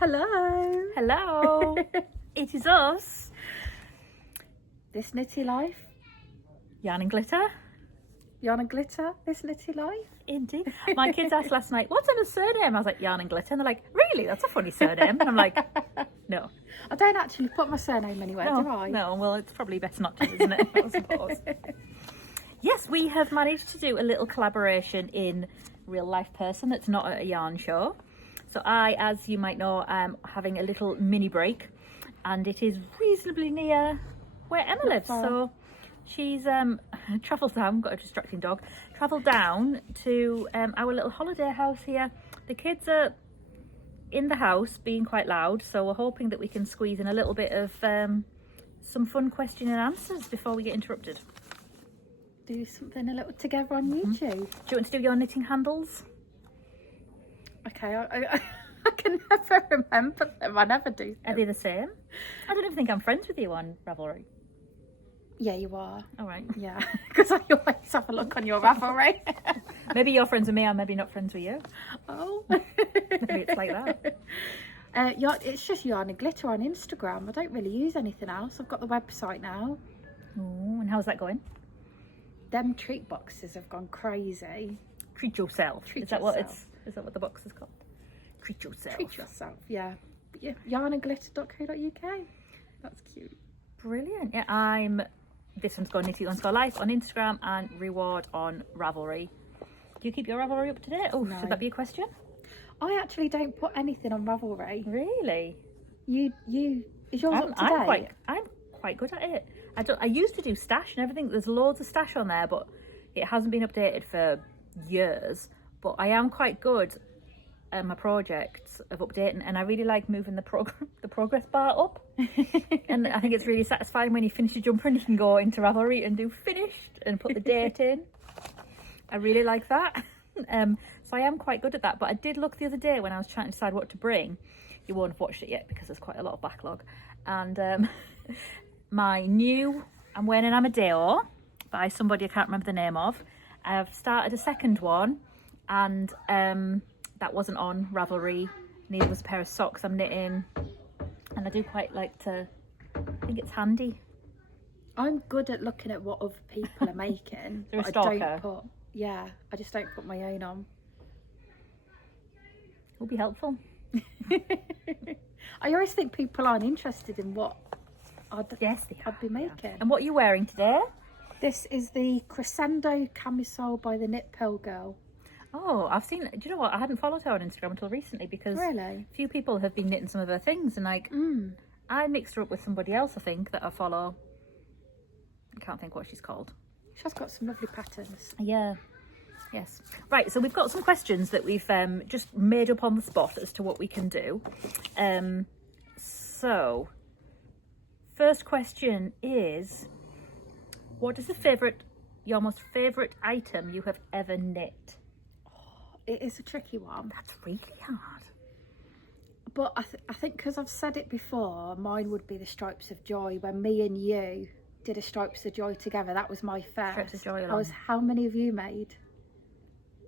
Hello. Hello. It is us. This Knitty life. Yarn and Glitter. Yarn and Glitter. This Knitty life. Indeed. My kids asked last night, what's Emma's surname? I was like, Yarn and Glitter. And they're like, really? That's a funny surname. And I'm like, no. I don't actually put my surname anywhere, do I? No, well, it's probably better not to, isn't it? I suppose. Yes, we have managed to do a little collaboration in real life person that's not at a yarn show. So I, as you might know, am having a little mini break, and it is reasonably near where Emma lives. So she's travelled down, got a distracting dog, travelled down to our little holiday house here. The kids are in the house being quite loud, so we're hoping that we can squeeze in a little bit of some fun question and answers before we get interrupted. Do something a little together on YouTube. Do you want to do your knitting handles? Okay, I can never remember them. I never do them. Are they the same? I don't even think I'm friends with you on Ravelry. Yeah, you are. All right. Yeah, because I always have a look on your Ravelry. Maybe you're friends with me, I'm maybe not friends with you. Oh. Maybe it's like that. It's just Yarn and Glitter on Instagram. I don't really use anything else. I've got the website now. Oh, and how's that going? Them treat boxes have gone crazy. Treat yourself. Treat is that yourself. Is that what the box is called? Treat yourself. Treat yourself, yeah. But yeah, yarnandglitter.co.uk. That's cute. Brilliant. Yeah, this one's got Knitty _ Life on Instagram and Reward on Ravelry. Do you keep your Ravelry up to date? Oh, No. Should that be a question? I actually don't put anything on Ravelry. Really? Is yours up to date? I'm quite good at it. I used to do stash and everything. There's loads of stash on there, but it hasn't been updated for years. But I am quite good at my projects of updating, and I really like moving the progress bar up. And I think it's really satisfying when you finish a jumper and you can go into Ravelry and do finished and put the date in. I really like that. So I am quite good at that. But I did look the other day when I was trying to decide what to bring. You won't have watched it yet because there's quite a lot of backlog. And I'm wearing an Amadeo by somebody I can't remember the name of. I've started a second one, and that wasn't on Ravelry. Neither was a pair of socks I'm knitting, and I do quite like to. I think it's handy. I'm good at looking at what other people are making. You're a but stalker. I just don't put my own on. Will be helpful. I always think people aren't interested in what I'd be making. Yeah. And what are you wearing today? This is the Crescendo camisole by the Knit Pearl Girl. Oh, I've seen. Do you know what? I hadn't followed her on Instagram until recently because Really? a few people have been knitting some of her things, and I mixed her up with somebody else, I think, that I follow. I can't think what she's called. She has got some lovely patterns. Yeah. Yes. Right, so we've got some questions that we've just made up on the spot as to what we can do. So, first question is, what is your most favourite item you have ever knit? It is a tricky one. That's really hard. But I think because I've said it before, mine would be the Stripes of Joy. When me and you did a Stripes of Joy together, that was my first. Stripes of Joy How many have you made?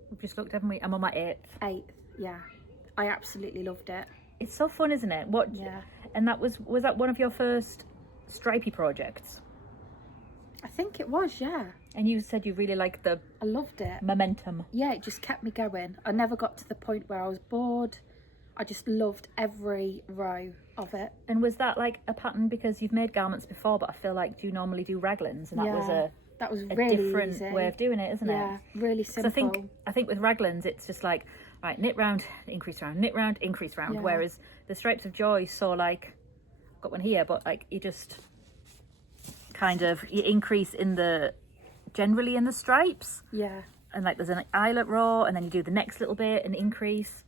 We've just looked, haven't we? I'm on my 8th. 8th, yeah. I absolutely loved it. It's so fun, isn't it? Yeah. And that was that one of your first stripey projects? I think it was, yeah. And you said you really liked the I loved it. momentum. Yeah, it just kept me going. I never got to the point where I was bored. I just loved every row of it. And was that like a pattern because you've made garments before, but I feel like do you normally do raglans, and that was a really different easy way of doing it, isn't it? Yeah, really simple. I think with raglans it's just like, right, knit round, increase round, knit round, increase round. Yeah. Whereas the Stripes of Joy, so like, I've got one here, but like you just kind of you increase generally in the stripes. Yeah. And like there's an eyelet row, and then you do the next little bit and increase.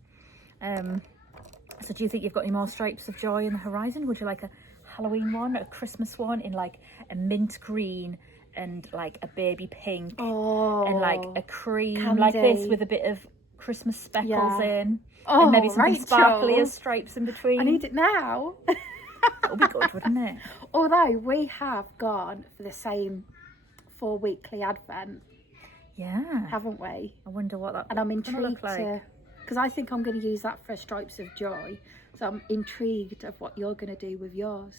So do you think you've got any more Stripes of Joy in the horizon? Would you like a Halloween one, a Christmas one in like a mint green and like a baby pink and like a cream candy. like this with a bit of Christmas speckles in and maybe some Rachel. sparkly stripes in between? I need it now. That would be good, wouldn't it? Although we have gone for the same 4 weekly advent, Yeah. haven't we? I wonder what that And I'm gonna look intrigued like. to because I think I'm going to use that for Stripes of Joy. So I'm intrigued of what you're going to do with yours.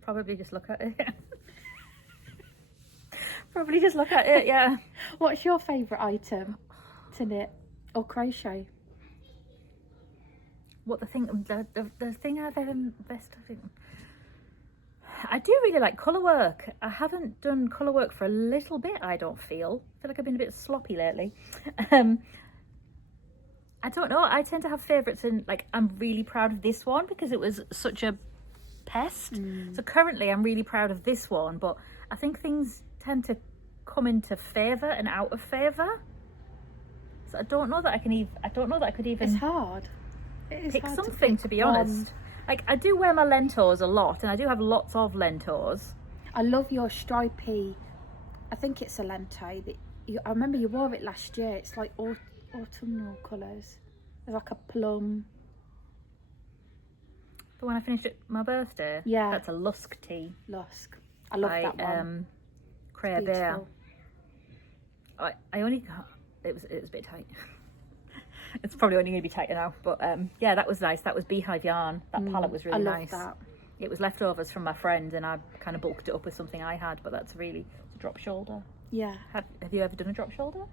Probably just look at it. Probably just look at it, yeah. What's your favourite item to knit or crochet? What the thing I've ever invested in. I do really like colour work. I haven't done colour work for a little bit, I don't feel. I feel like I've been a bit sloppy lately. I don't know. I tend to have favourites, and like I'm really proud of this one because it was such a pest. So currently I'm really proud of this one, but I think things tend to come into favour and out of favour. So I don't know that I could even It's hard. It is pick hard something, to be honest. Like, I do wear my lentos a lot, and I do have lots of lentos. I love your stripy, I think it's a lento. I remember you wore it last year. It's like autumnal colours. There's like a plum. But when I finished it my birthday, Yeah. that's a Lusk tee. Lusk. I love that one. Crea Bear. Beautiful. I only got, it was a bit tight. It's probably only going to be tighter now, but yeah, that was nice. That was beehive yarn. That palette was really nice. I love that. It was leftovers from my friend, and I kind of bulked it up with something I had, but that's really it's a drop shoulder. Yeah. Have you ever done a drop shoulder?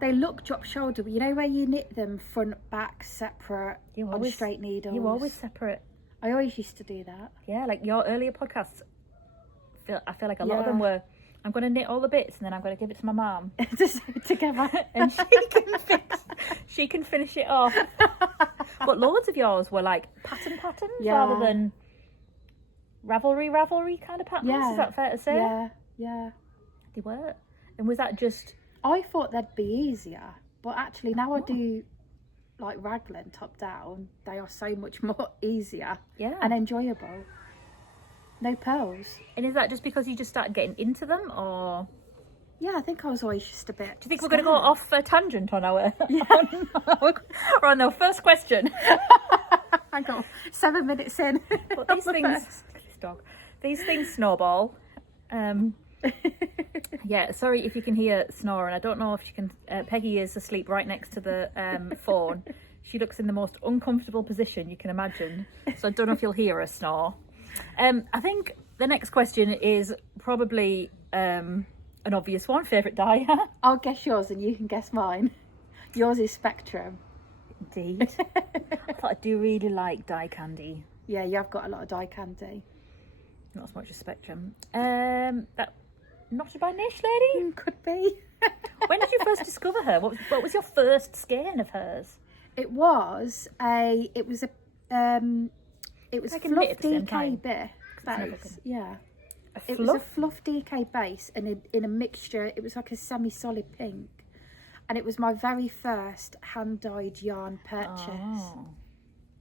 They look drop shoulder, but you know where you knit them front, back, separate You on always- straight needles? You always separate. I always used to do that. Yeah, like your earlier podcasts, I feel like a lot of Yeah. them were, I'm going to knit all the bits and then I'm going to give it to my mum. Just together. And she can finish it off. But loads of yours were like patterns Yeah. rather than ravelry kind of patterns. Yeah. Is that fair to say? Yeah, yeah. They were. And was that just... I thought they'd be easier, but actually now I do like raglan top down. They are so much more easier Yeah. and enjoyable. No pearls. And is that just because you just started getting into them, or... Yeah, I think I was always just a bit. Do you think we're going to go off a tangent on our... Yeah. on our first question? I got 7 minutes in. But these things... This dog. These things snowball. Yeah, sorry if you can hear snoring. I don't know if she can... Peggy is asleep right next to the phone. She looks in the most uncomfortable position you can imagine. So I don't know if you'll hear her snore. I think the next question is probably an obvious one. Favourite dye? I'll guess yours and you can guess mine. Yours is Spectrum. Indeed. I thought I do really like dye candy. Yeah, you have got a lot of dye candy. Not as much as Spectrum. That Knotted by Niche lady? Could be. When did you first discover her? What was your first skein of hers? It was a Like a knit at the same DK time. base. Yeah. A It was a fluff? fluff DK base and in a mixture. It was like a semi-solid pink, and it was my very first hand-dyed yarn purchase. Oh.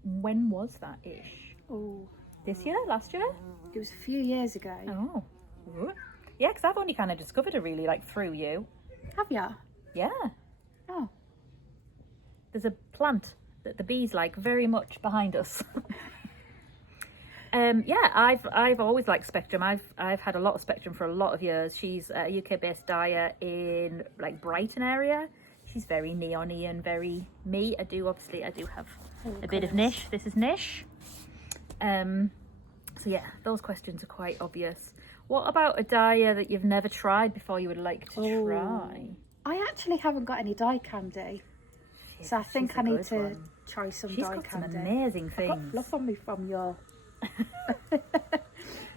When was that ish? Oh, This year? Last year? it was a few years ago. Oh. Yeah, because I've only kind of discovered her really like through you. Have ya? Yeah. Oh, There's a plant that the bees like very much behind us. Yeah, I've always liked Spectrum. I've had a lot of Spectrum for a lot of years. She's a UK-based dyer in like Brighton area. She's very neon-y and very me. I do have a bit of niche. This is niche. So yeah, those questions are quite obvious. What about a dyer that you've never tried before you would like to try? I actually haven't got any dye candy, so I think she's I a need good to one. try some She's dye got some candy. amazing I've got things. fluff on me from your.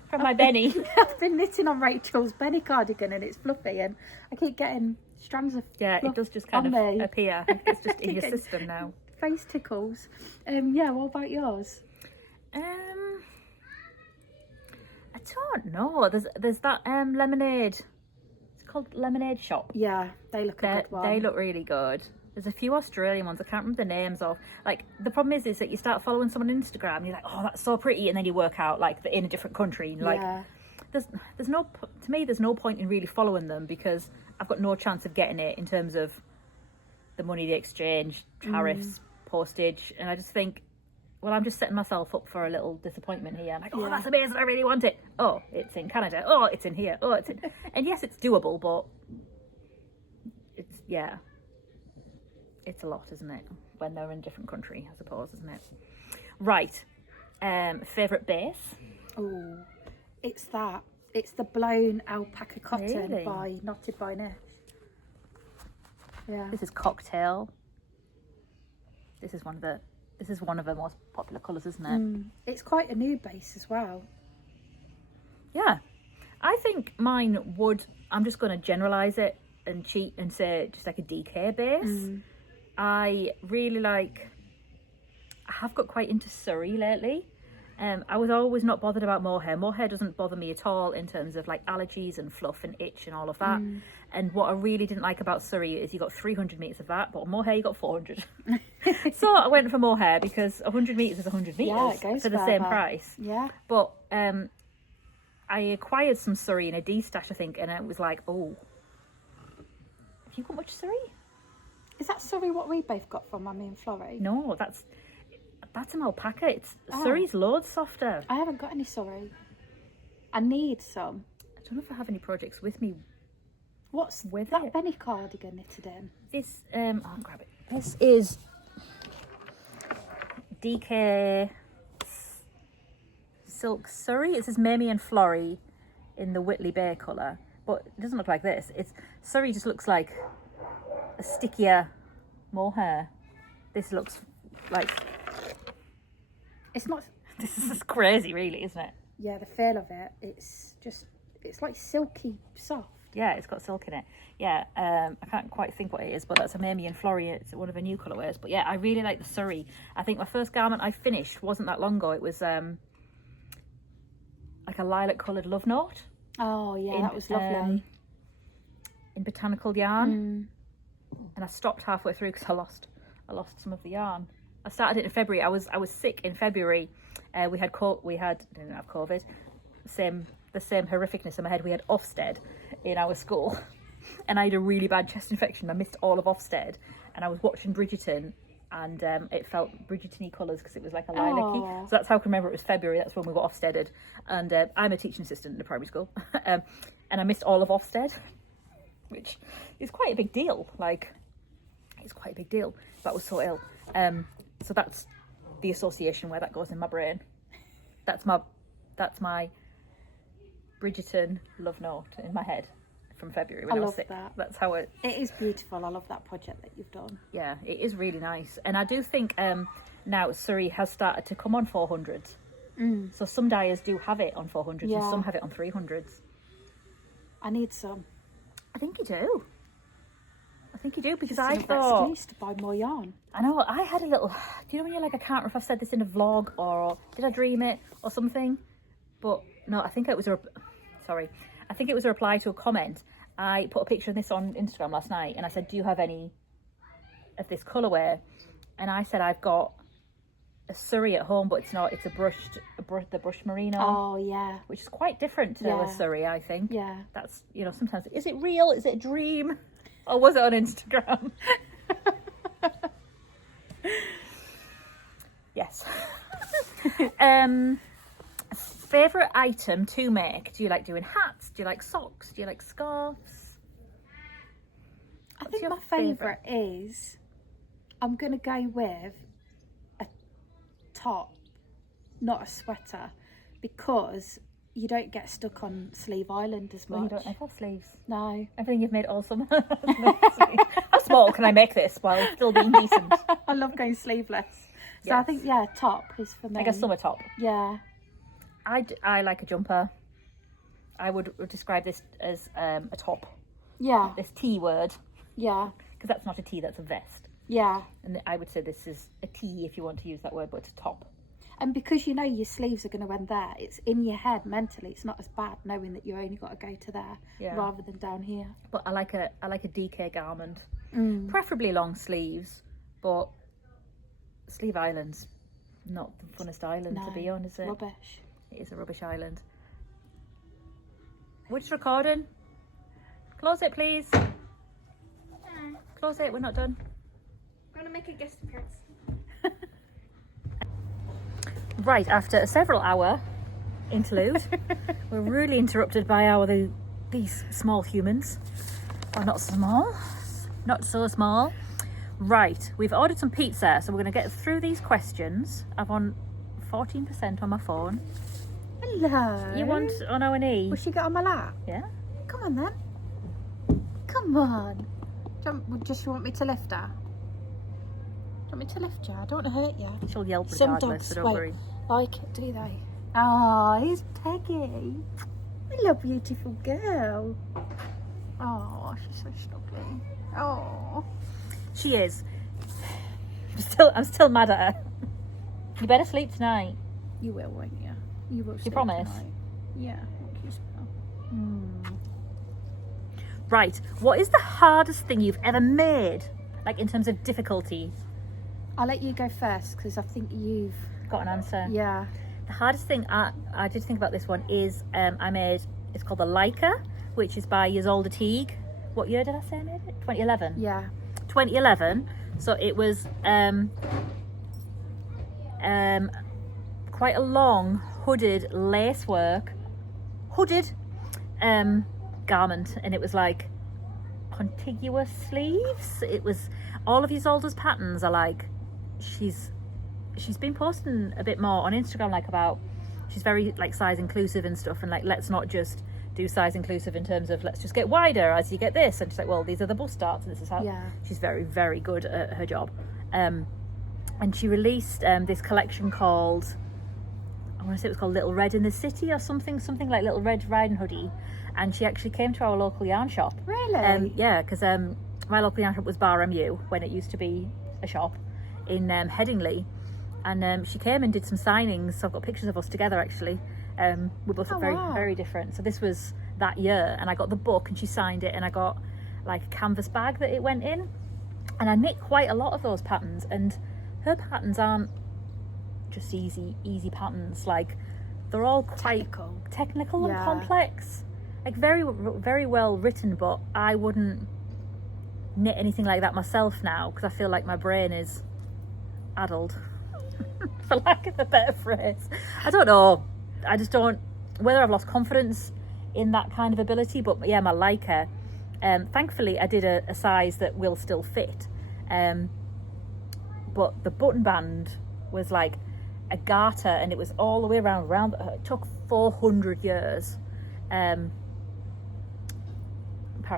From my Benny. I've been knitting on Rachel's Benny cardigan and it's fluffy, and I keep getting strands of Yeah, it fluff does just kind on of me. appear. It's just in your system now. Face tickles. Yeah, what about yours? I don't know. There's that lemonade. It's called Lemonade Shop. Yeah, they look a good one. They look really good. There's a few Australian ones. I can't remember the names of. Like the problem is that you start following someone on Instagram. And you're like, oh, that's so pretty, and then you work out like they're in a different country. And, like, yeah. there's no to me. There's no point in really following them because I've got no chance of getting it in terms of the money they exchange, tariffs, postage, and I just think, well, I'm just setting myself up for a little disappointment here. I'm like, oh, that's amazing, I really want it. Oh, it's in Canada. Oh, it's in here. Oh, it's in... And yes, it's doable, but it's, yeah, it's a lot, isn't it? When they're in a different country, I suppose, isn't it? Right. Favourite base? Oh, it's that. It's the blown alpaca cotton Really? by Knotted by Nish. Yeah. This is Cocktail. This is one of the most popular colours, isn't it? It's quite a new base as well. Yeah. I think mine would, I'm just going to generalise it and cheat and say just like a DK base. I really like, I have got quite into Surrey lately. I was always not bothered about mohair. Mohair doesn't bother me at all in terms of like allergies and fluff and itch and all of that. And what I really didn't like about Surrey is you got 300 metres of that, but on mohair you got 400. So I went for mohair because 100 metres is 100 metres Yeah, it goes for the same further. price. Yeah. But I acquired some Surrey in a D stash, I think, and it was like, oh, have you got much Surrey? Is that Surrey what we both got from Mummy and Florrie? No, that's an alpaca. It's Surrey's loads softer. I haven't got any Surrey. I need some. I don't know if I have any projects with me. What's With that it? Benny cardigan knitted in? This I'll grab it. This is DK Silk Surrey. It says Mamie and Florrie in the Whitley Bay colour, but it doesn't look like this. It's Surrey just looks like a stickier mohair. This looks like It's not. this is crazy, really, isn't it? Yeah, the feel of it. It's like silky soft. Yeah, it's got silk in it. Yeah, I can't quite think what it is, but that's a Mamie and Florrie. It's one of her new colourways. But yeah, I really like the Surrey. I think my first garment I finished wasn't that long ago. It was like a lilac coloured love note. Oh yeah, that was lovely. In botanical yarn, and I stopped halfway through because I lost some of the yarn. I started it in February. I was sick in February. We didn't have COVID. The same horrificness in my head. We had Ofsted in our school, and I had a really bad chest infection. I missed all of Ofsted, and I was watching Bridgerton, and it felt Bridgerton-y colours because it was like a lilac-y. Aww. So that's how I can remember it was February. That's when we got Ofsteded, and I'm a teaching assistant in a primary school, and I missed all of Ofsted, which is quite a big deal. Like, it's quite a big deal. But I was so ill. So that's the association where that goes in my brain. That's my Bridgerton love note in my head from February when I was love sick. that. That's how it. It is beautiful. I love that project that you've done. Yeah, it is really nice, and I do think now Surrey has started to come on 400s. So some dyers do have it on 400s, and Yeah. some have it on 300s. I need some. I think you do. Because Just I another thought. excuse to buy more yarn. I know, I had a little. Do you know when you're like, I can't remember if I've said this in a vlog or did I dream it or something? But no, I think it was a reply to a comment. I put a picture of this on Instagram last night, and I said, do you have any of this colourway? And I said, I've got a Surrey at home, but it's not. It's the brushed merino. Oh yeah. Which is quite different to a Surrey, I think. Yeah. That's, sometimes, is it real? Is it a dream? Or was it on Instagram? Yes. Favourite item to make? Do you like doing hats? Do you like socks? Do you like scarves? I What's think your my favourite is, I'm going to go with a top, not a sweater, because you don't get stuck on Sleeve Island as much. Well, you don't have sleeves. No. Everything you've made all summer. How small can I make this while still being decent? I love going sleeveless. So Yes. I think, yeah, top is for me. Like a summer top. Yeah. I like a jumper. I would describe this as a top. Yeah. This T word. Yeah. Because that's not a T, that's a vest. Yeah. And I would say this is a T if you want to use that word, but it's a top. And because you know your sleeves are going to end there, it's in your head mentally. It's not as bad knowing that you only got to go to there rather than down here. But I like a DK garment, preferably long sleeves. But Sleeve Island's not the funnest island to be on, is it? Rubbish. It is a rubbish island. We're just recording. Close it, please. Close it. We're not done. I'm gonna make a guest appearance. Right, after a several hour interlude, we're really interrupted by these small humans. Or not small, not so small. Right, we've ordered some pizza, so we're going to get through these questions. I'm on 14% on my phone. Hello. You want on O&E? Will she get on my lap? Yeah. Come on then. Come on. Just you want me to lift her? Do you want me to lift you? I don't want to hurt you. She'll yelp Some regardless, dogs so don't worry. like it, do they? Oh, he's Peggy. Hello, beautiful girl. Oh, she's so snuggly. Oh. She is. I'm still mad at her. You better sleep tonight. You will, won't you? You will. You promise? Tonight. Yeah. You will. Right, what is the hardest thing you've ever made? Like in terms of difficulty? I'll let you go first because I think you've Got an answer? Yeah. The hardest thing, I did think about this one, is I made, it's called the Leica, which is by Ysolda Teague. What year did I say I made it? 2011? Yeah. 2011. So it was quite a long hooded lacework, garment, and it was like contiguous sleeves. It was, all of Ysolda's patterns are like, she's been posting a bit more on Instagram, like about, she's very like size inclusive and stuff, and like, let's not just do size inclusive in terms of let's just get wider as you get this, and she's like, well, these are the bust darts and this is how. Yeah. She's very, very good at her job. And she released this collection called, I want to say it was called Little Red in the City or something like Little Red Riding Hoodie, and she actually came to our local yarn shop. Really? Yeah, because my local yarn shop was Bar MU when it used to be a shop in Headingley, and she came and did some signings, so I've got pictures of us together actually. We both look very, very different. So this was that year, and I got the book and she signed it, and I got like a canvas bag that it went in, and I knit quite a lot of those patterns, and her patterns aren't just easy patterns, like they're all quite technical and complex, like very, very well written, but I wouldn't knit anything like that myself now because I feel like my brain is addled for lack of a better phrase. I don't know, I just don't, whether I've lost confidence in that kind of ability, but yeah, my Leica, thankfully I did a size that will still fit, but the button band was like a garter, and it was all the way around it took 400 years. Apparently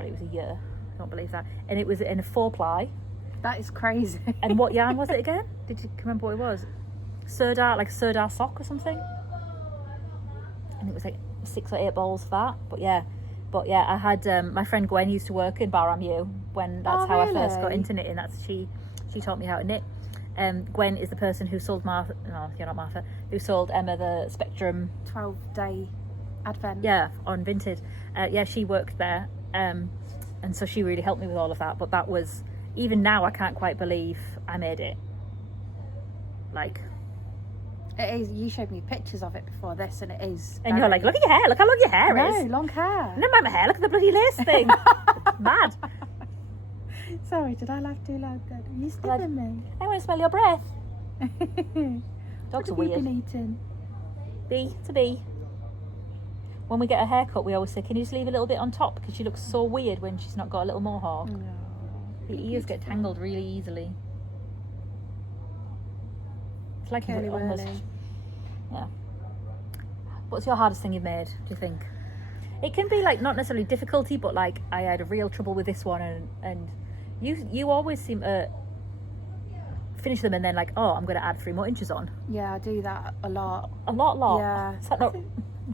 it was a year, I don't believe that, and it was in a 4-ply. That is crazy. And what yarn was it again? Did you remember what it was? Serdar, like a Serdar sock or something, and it was like 6 or 8 balls for that. But yeah, I had my friend Gwen used to work in Bar MU when that's how I first got into knitting. That's she taught me how to knit. Gwen is the person who sold Martha, no, you're not Martha, who sold Emma the Spectrum 12-day advent. Yeah, on Vinted. Yeah, she worked there, and so she really helped me with all of that. But that was, even now I can't quite believe I made it. Like, it is. You showed me pictures of it before this, and it is. And you're like, look at your hair, look how long your hair is. No, long hair. Never mind my hair, look at the bloody lace thing. It's mad. Sorry, did I laugh too loud then? Are you sniffing me? I want to smell your breath. What Dogs are have weird. you been eating? Bee to bee. When we get a haircut, we always say, can you just leave a little bit on top? Because she looks so weird when she's not got a little mohawk. No. The ears get tangled really easily. It's like Curly almost. whirly. Yeah. What's your hardest thing you've made, do you think? It can be like not necessarily difficulty, but like I had a real trouble with this one, and you always seem to finish them and then like, oh, I'm going to add 3 more inches on. Yeah, I do that a lot. A lot. Yeah. Is that not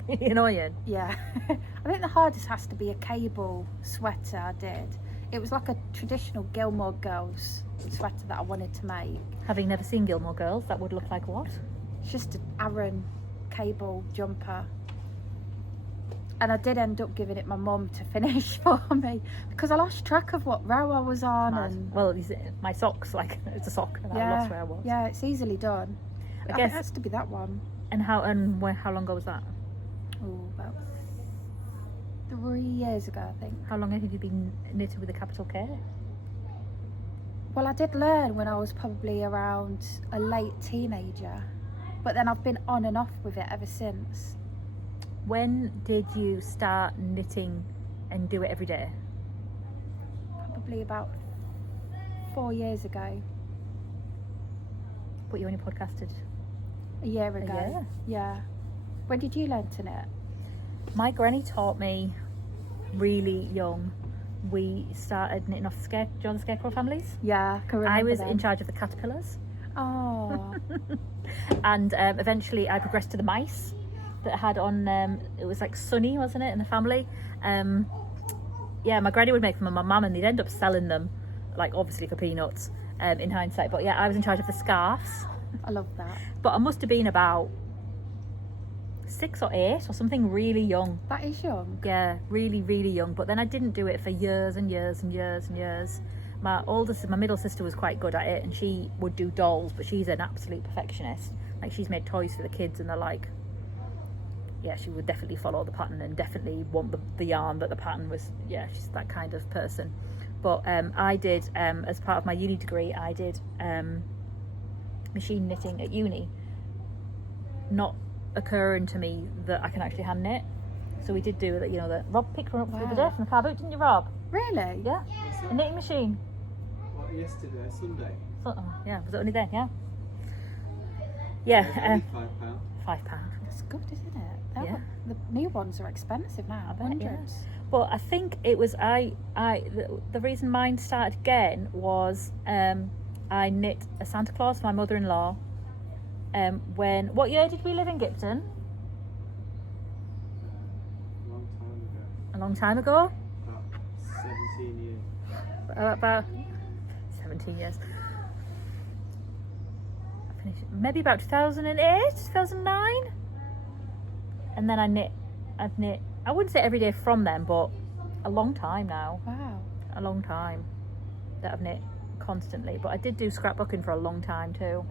really annoying? Yeah. I think the hardest has to be a cable sweater I did. It was like a traditional Gilmore Girls sweater that I wanted to make. Having never seen Gilmore Girls, that would look like what? It's just an Aran cable jumper. And I did end up giving it my mum to finish for me because I lost track of what row I was on. Mad. And well, my socks, like it's a sock, and I lost where I was. Yeah, it's easily done. I I guess think it has to be that one. And how long ago was that? Oh, about 3 years ago, I think. How long have you been knitting with a capital K? Well, I did learn when I was probably around a late teenager, but then I've been on and off with it ever since. When did you start knitting and do it every day? Probably about 4 years ago. But you only podcasted. A year ago. year? Yeah. When did you learn to knit? My granny taught me really young. We started knitting off the scarecrow families. Yeah, I can I remember was them. in charge of the caterpillars. Oh, And eventually I progressed to the mice that had on, it was like Sunny, wasn't it, in the family? Yeah, my granny would make them and my mum, and they'd end up selling them, like obviously for peanuts, in hindsight. But yeah, I was in charge of the scarves. I love that. But I must have been about 6 or 8 or something, really young. That is young. Yeah, really, really young. But then I didn't do it for years and years and years and years. My middle sister was quite good at it, and she would do dolls, but she's an absolute perfectionist. Like, she's made toys for the kids, and they're like, yeah, she would definitely follow the pattern and definitely want the yarn that the pattern was. Yeah, she's that kind of person. But I did, as part of my uni degree, I did machine knitting at uni, not occurring to me that I can actually hand knit. So we did do it, you know, that Rob picked her up the other day from the car boot, didn't you, Rob? Really? Yeah, a knitting machine. What, yesterday, Sunday? So, yeah, was it only then? Yeah. Yeah, £5. £5. That's good, isn't it? Yeah. The new ones are expensive now. bet, yeah. Hundreds. But I think it was the reason mine started again was I knit a Santa Claus for my mother-in-law. What year did we live in Gipton? A long time ago. A long time ago. About 17 years. About 17 years. I finished maybe about 2008, 2009. And then I've knit, I wouldn't say every day from then, but a long time now. Wow. A long time that I've knit constantly. But I did do scrapbooking for a long time too.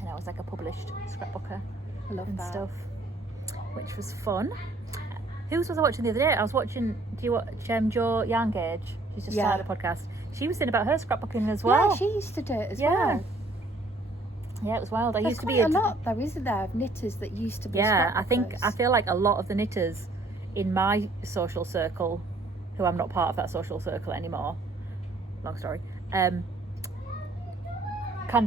And I was like a published scrapbooker I love and that. stuff, which was fun. Whose was I watching the other day? I was watching, do you watch Jo Yarn&Gage? She's just started a podcast. She was saying about her scrapbooking as well. Yeah, she used to do it as Yeah. well. Yeah, it was wild. I There's used to quite be a lot though, isn't there, of knitters that used to be I scrapbookers? feel like a lot of the knitters in my social circle, who I'm not part of that social circle anymore, long story, can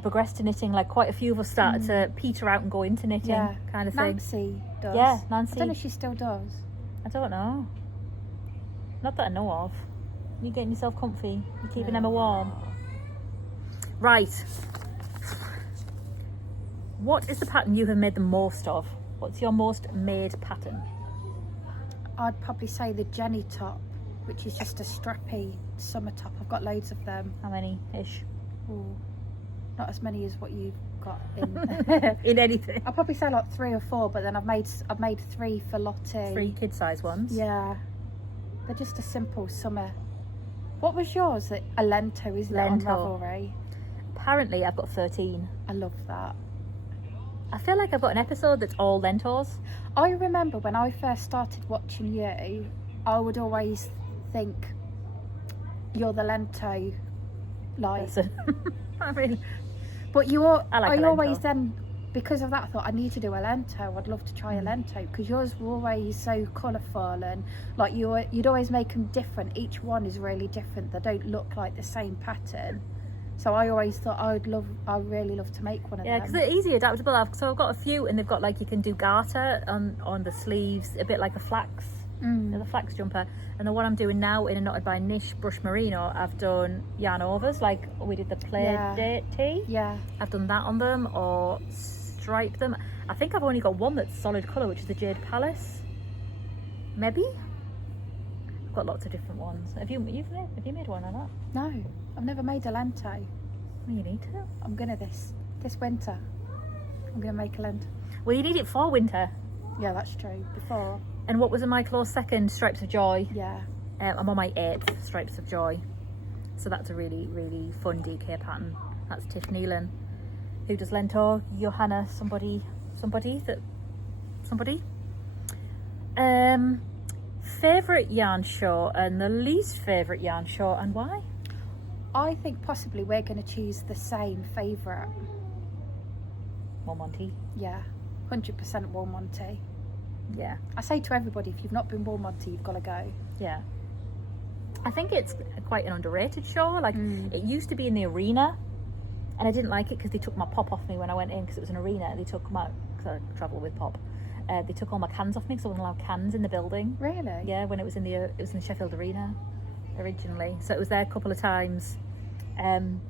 progress to knitting. Like, quite a few of us started to peter out and go into knitting, kind of thing. Nancy does. Yeah, Nancy. I don't know if she still does. I don't know. Not that I know of. You getting yourself comfy? You keeping Emma warm? Right. What is the pattern you have made the most of? What's your most made pattern? I'd probably say the Jenny top, which is just a strappy summer top. I've got loads of them. How many-ish? Ooh, not as many as what you've got in. In anything? I'll probably say like 3 or 4, but then I've made 3 for Lottie. 3 kid-size ones? Yeah, they're just a simple summer. What was yours? A lento, isn't it, on Lento. Ravelry? Apparently I've got 13. I love that. I feel like I've got an episode that's all lentos. I remember when I first started watching you, I would always think you're the lento, like. Listen. I mean, But you are. I like a I always lento. then, because of that, thought I need to do a lento. I'd love to try a lento because yours were always so colourful and like you'd always make them different. Each one is really different. They don't look like the same pattern. So I always thought I'd really love to make one of yeah, them. because they're easy adaptable. So I've got a few, and they've got, like, you can do garter on the sleeves, a bit like a flax, you know, the flax jumper. And the one I'm doing now in a knotted by Niche Brush Merino, I've done yarn overs, like we did the play date tee. Yeah. I've done that on them, or striped them. I think I've only got one that's solid colour, which is the Jade Palace. Maybe. I've got lots of different ones. Have you made one or not? No, I've never made a lento. Well, you need to. I'm gonna this winter. I'm gonna make a lento. Well, you need it for winter. Yeah, that's true. Before. And what was in my close second? Stripes of Joy. Yeah. I'm on my 8th Stripes of Joy, so that's a really, really fun DK pattern. That's Tiff Nealon, who does lento. Johanna somebody. Favourite yarn show and the least favourite yarn show, and why? I think possibly we're going to choose the same favourite. Monty. Yeah, 100% Warm Monty. Yeah, I say to everybody, if you've not been Warm Monty, you've got to go. yeah. I think it's quite an underrated show. Like, it used to be in the arena, and I didn't like it because they took my pop off me when I went in, because it was an arena. They took my, because I travel with pop. They took all my cans off me because I wasn't allowed cans in the building. Really? Yeah, when it was in the Sheffield Arena originally. So it was there a couple of times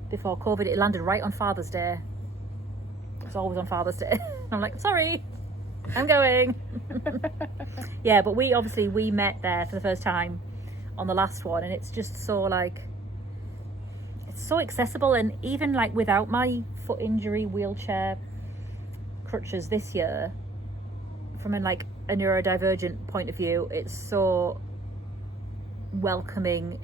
before COVID. It landed right on Father's Day. It's always on Father's Day. I'm like, sorry, I'm going. Yeah, but we met there for the first time on the last one, and it's just so like, it's so accessible. And even like without my foot injury, wheelchair, crutches this year, from a neurodivergent point of view, it's so welcoming.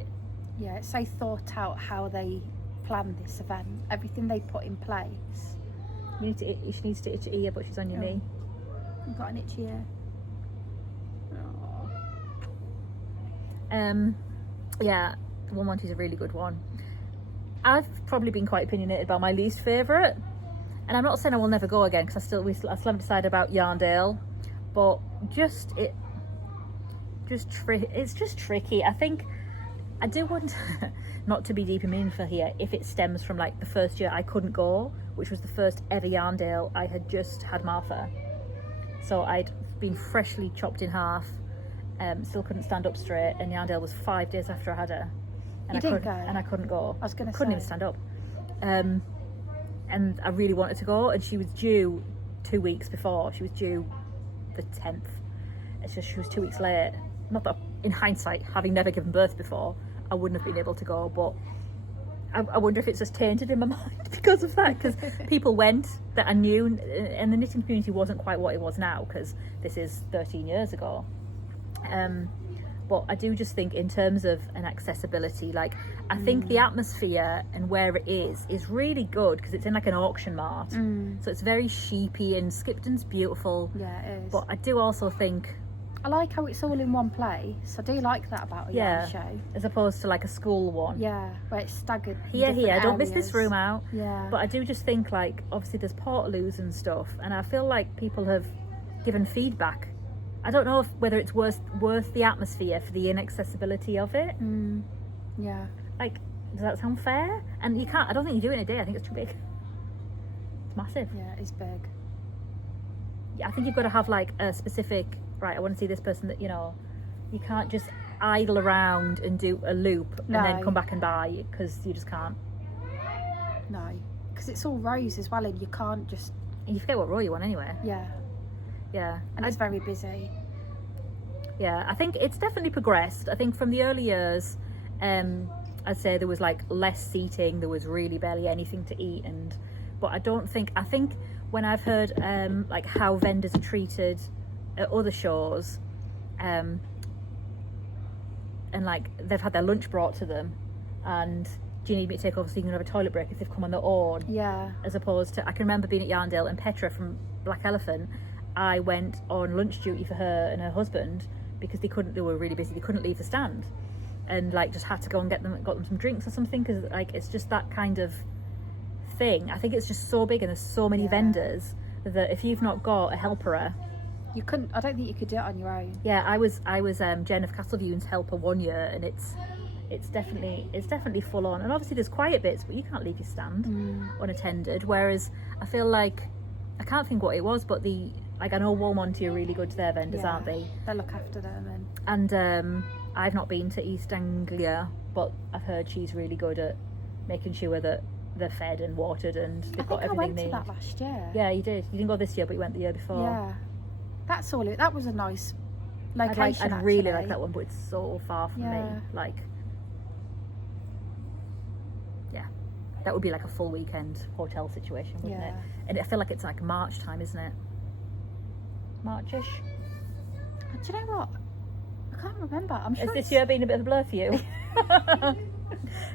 Yeah, it's so thought out how they plan this event, everything they put in place. She needs to itch her ear, but she's on your knee. I've got an itchy ear. Yeah, 112 is a really good one. I've probably been quite opinionated about my least favourite, and I'm not saying I will never go again, because I still haven't decided about Yarndale, but it's just tricky. I think I do want not to be deep and meaningful here, if it stems from like the first year I couldn't go, which was the first ever Yarndale. I had just had Martha, so I'd been freshly chopped in half, still couldn't stand up straight, and Yarndale was 5 days after I had her, and I couldn't go. I was going to say, couldn't even stand up, and I really wanted to go, and she was due 2 weeks before. She was due the 10th. It's just she was 2 weeks late. Not that in hindsight, having never given birth before, I wouldn't have been able to go, but I wonder if it's just tainted in my mind because of that, because people went that I knew, and the knitting community wasn't quite what it was now, because this is 13 years ago. But I do just think in terms of an accessibility, like I think the atmosphere and where it is really good, because it's in like an auction mart, so it's very sheepy, and Skipton's beautiful. Yeah, it is. But I do also think I like how it's all in one place. I do like that about a yarn show. As opposed to like a school one. Yeah, where it's staggered. Here, don't miss this room out. Yeah. But I do just think, like, obviously there's portaloos and stuff, and I feel like people have given feedback. I don't know whether it's worth the atmosphere for the inaccessibility of it. Yeah. Like, does that sound fair? And you can't, I don't think you do it in a day. I think it's too big. It's massive. Yeah, it's big. Yeah, I think you've got to have like a specific, right, I want to see this person, that, you know, you can't just idle around and do a loop and then come back and buy, because you just can't. No, because it's all rows as well, and you can't just... And you forget what row you want anyway. Yeah. Yeah. And it's very busy. Yeah, I think it's definitely progressed. I think from the early years, I'd say there was like less seating, there was really barely anything to eat, but I think when I've heard like how vendors are treated at other shows, and like they've had their lunch brought to them, and do you need me to take over so you can have a toilet break if they've come on their own? Yeah. As opposed to, I can remember being at Yarndale, and Petra from Black Elephant, I went on lunch duty for her and her husband because they were really busy, they couldn't leave the stand, and like just had to go and got them some drinks or something, because like it's just that kind of thing. I think it's just so big, and there's so many vendors that if you've not got a helper, you couldn't. I don't think you could do it on your own. Yeah, I was Jen of Castleview's helper one year, and it's definitely full on. And obviously there's quiet bits, but you can't leave your stand unattended. Whereas I feel like, I can't think what it was, but I know Walmonty are really good to their vendors, aren't they? They look after them. And I've not been to East Anglia, but I've heard she's really good at making sure that they're fed and watered and they've got everything they need. I went to that last year. Yeah, you did. You didn't go this year, but you went the year before. Yeah. That's all. That was a nice location. I'd really like that one, but it's so far from me. Like, yeah, that would be like a full weekend hotel situation, wouldn't it? And I feel like it's like March time, isn't it? Marchish. Do you know what? I can't remember. I'm sure. Has this year been a bit of a blur for you?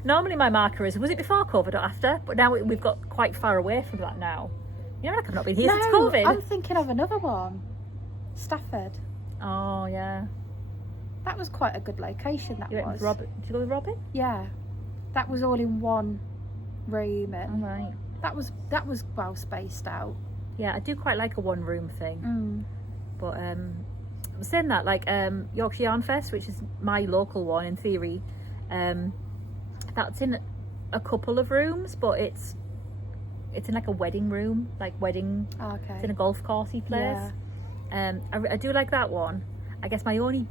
Normally my marker was it before COVID or after? But now we've got quite far away from that now. You know, like I've not been here since COVID. I'm thinking of another one. Stafford. Oh yeah. That was quite a good location. That you went was. With Robin? Did you go with Robin? Yeah. That was all in one room, and right. That was well spaced out. Yeah, I do quite like a one room thing. But I'm saying that, like Yorkshire Yarn Fest, which is my local one in theory, That's in a couple of rooms, but it's in like a wedding room, like wedding. Oh, okay. It's in a golf coursey place. Yeah. I do like that one. I guess my only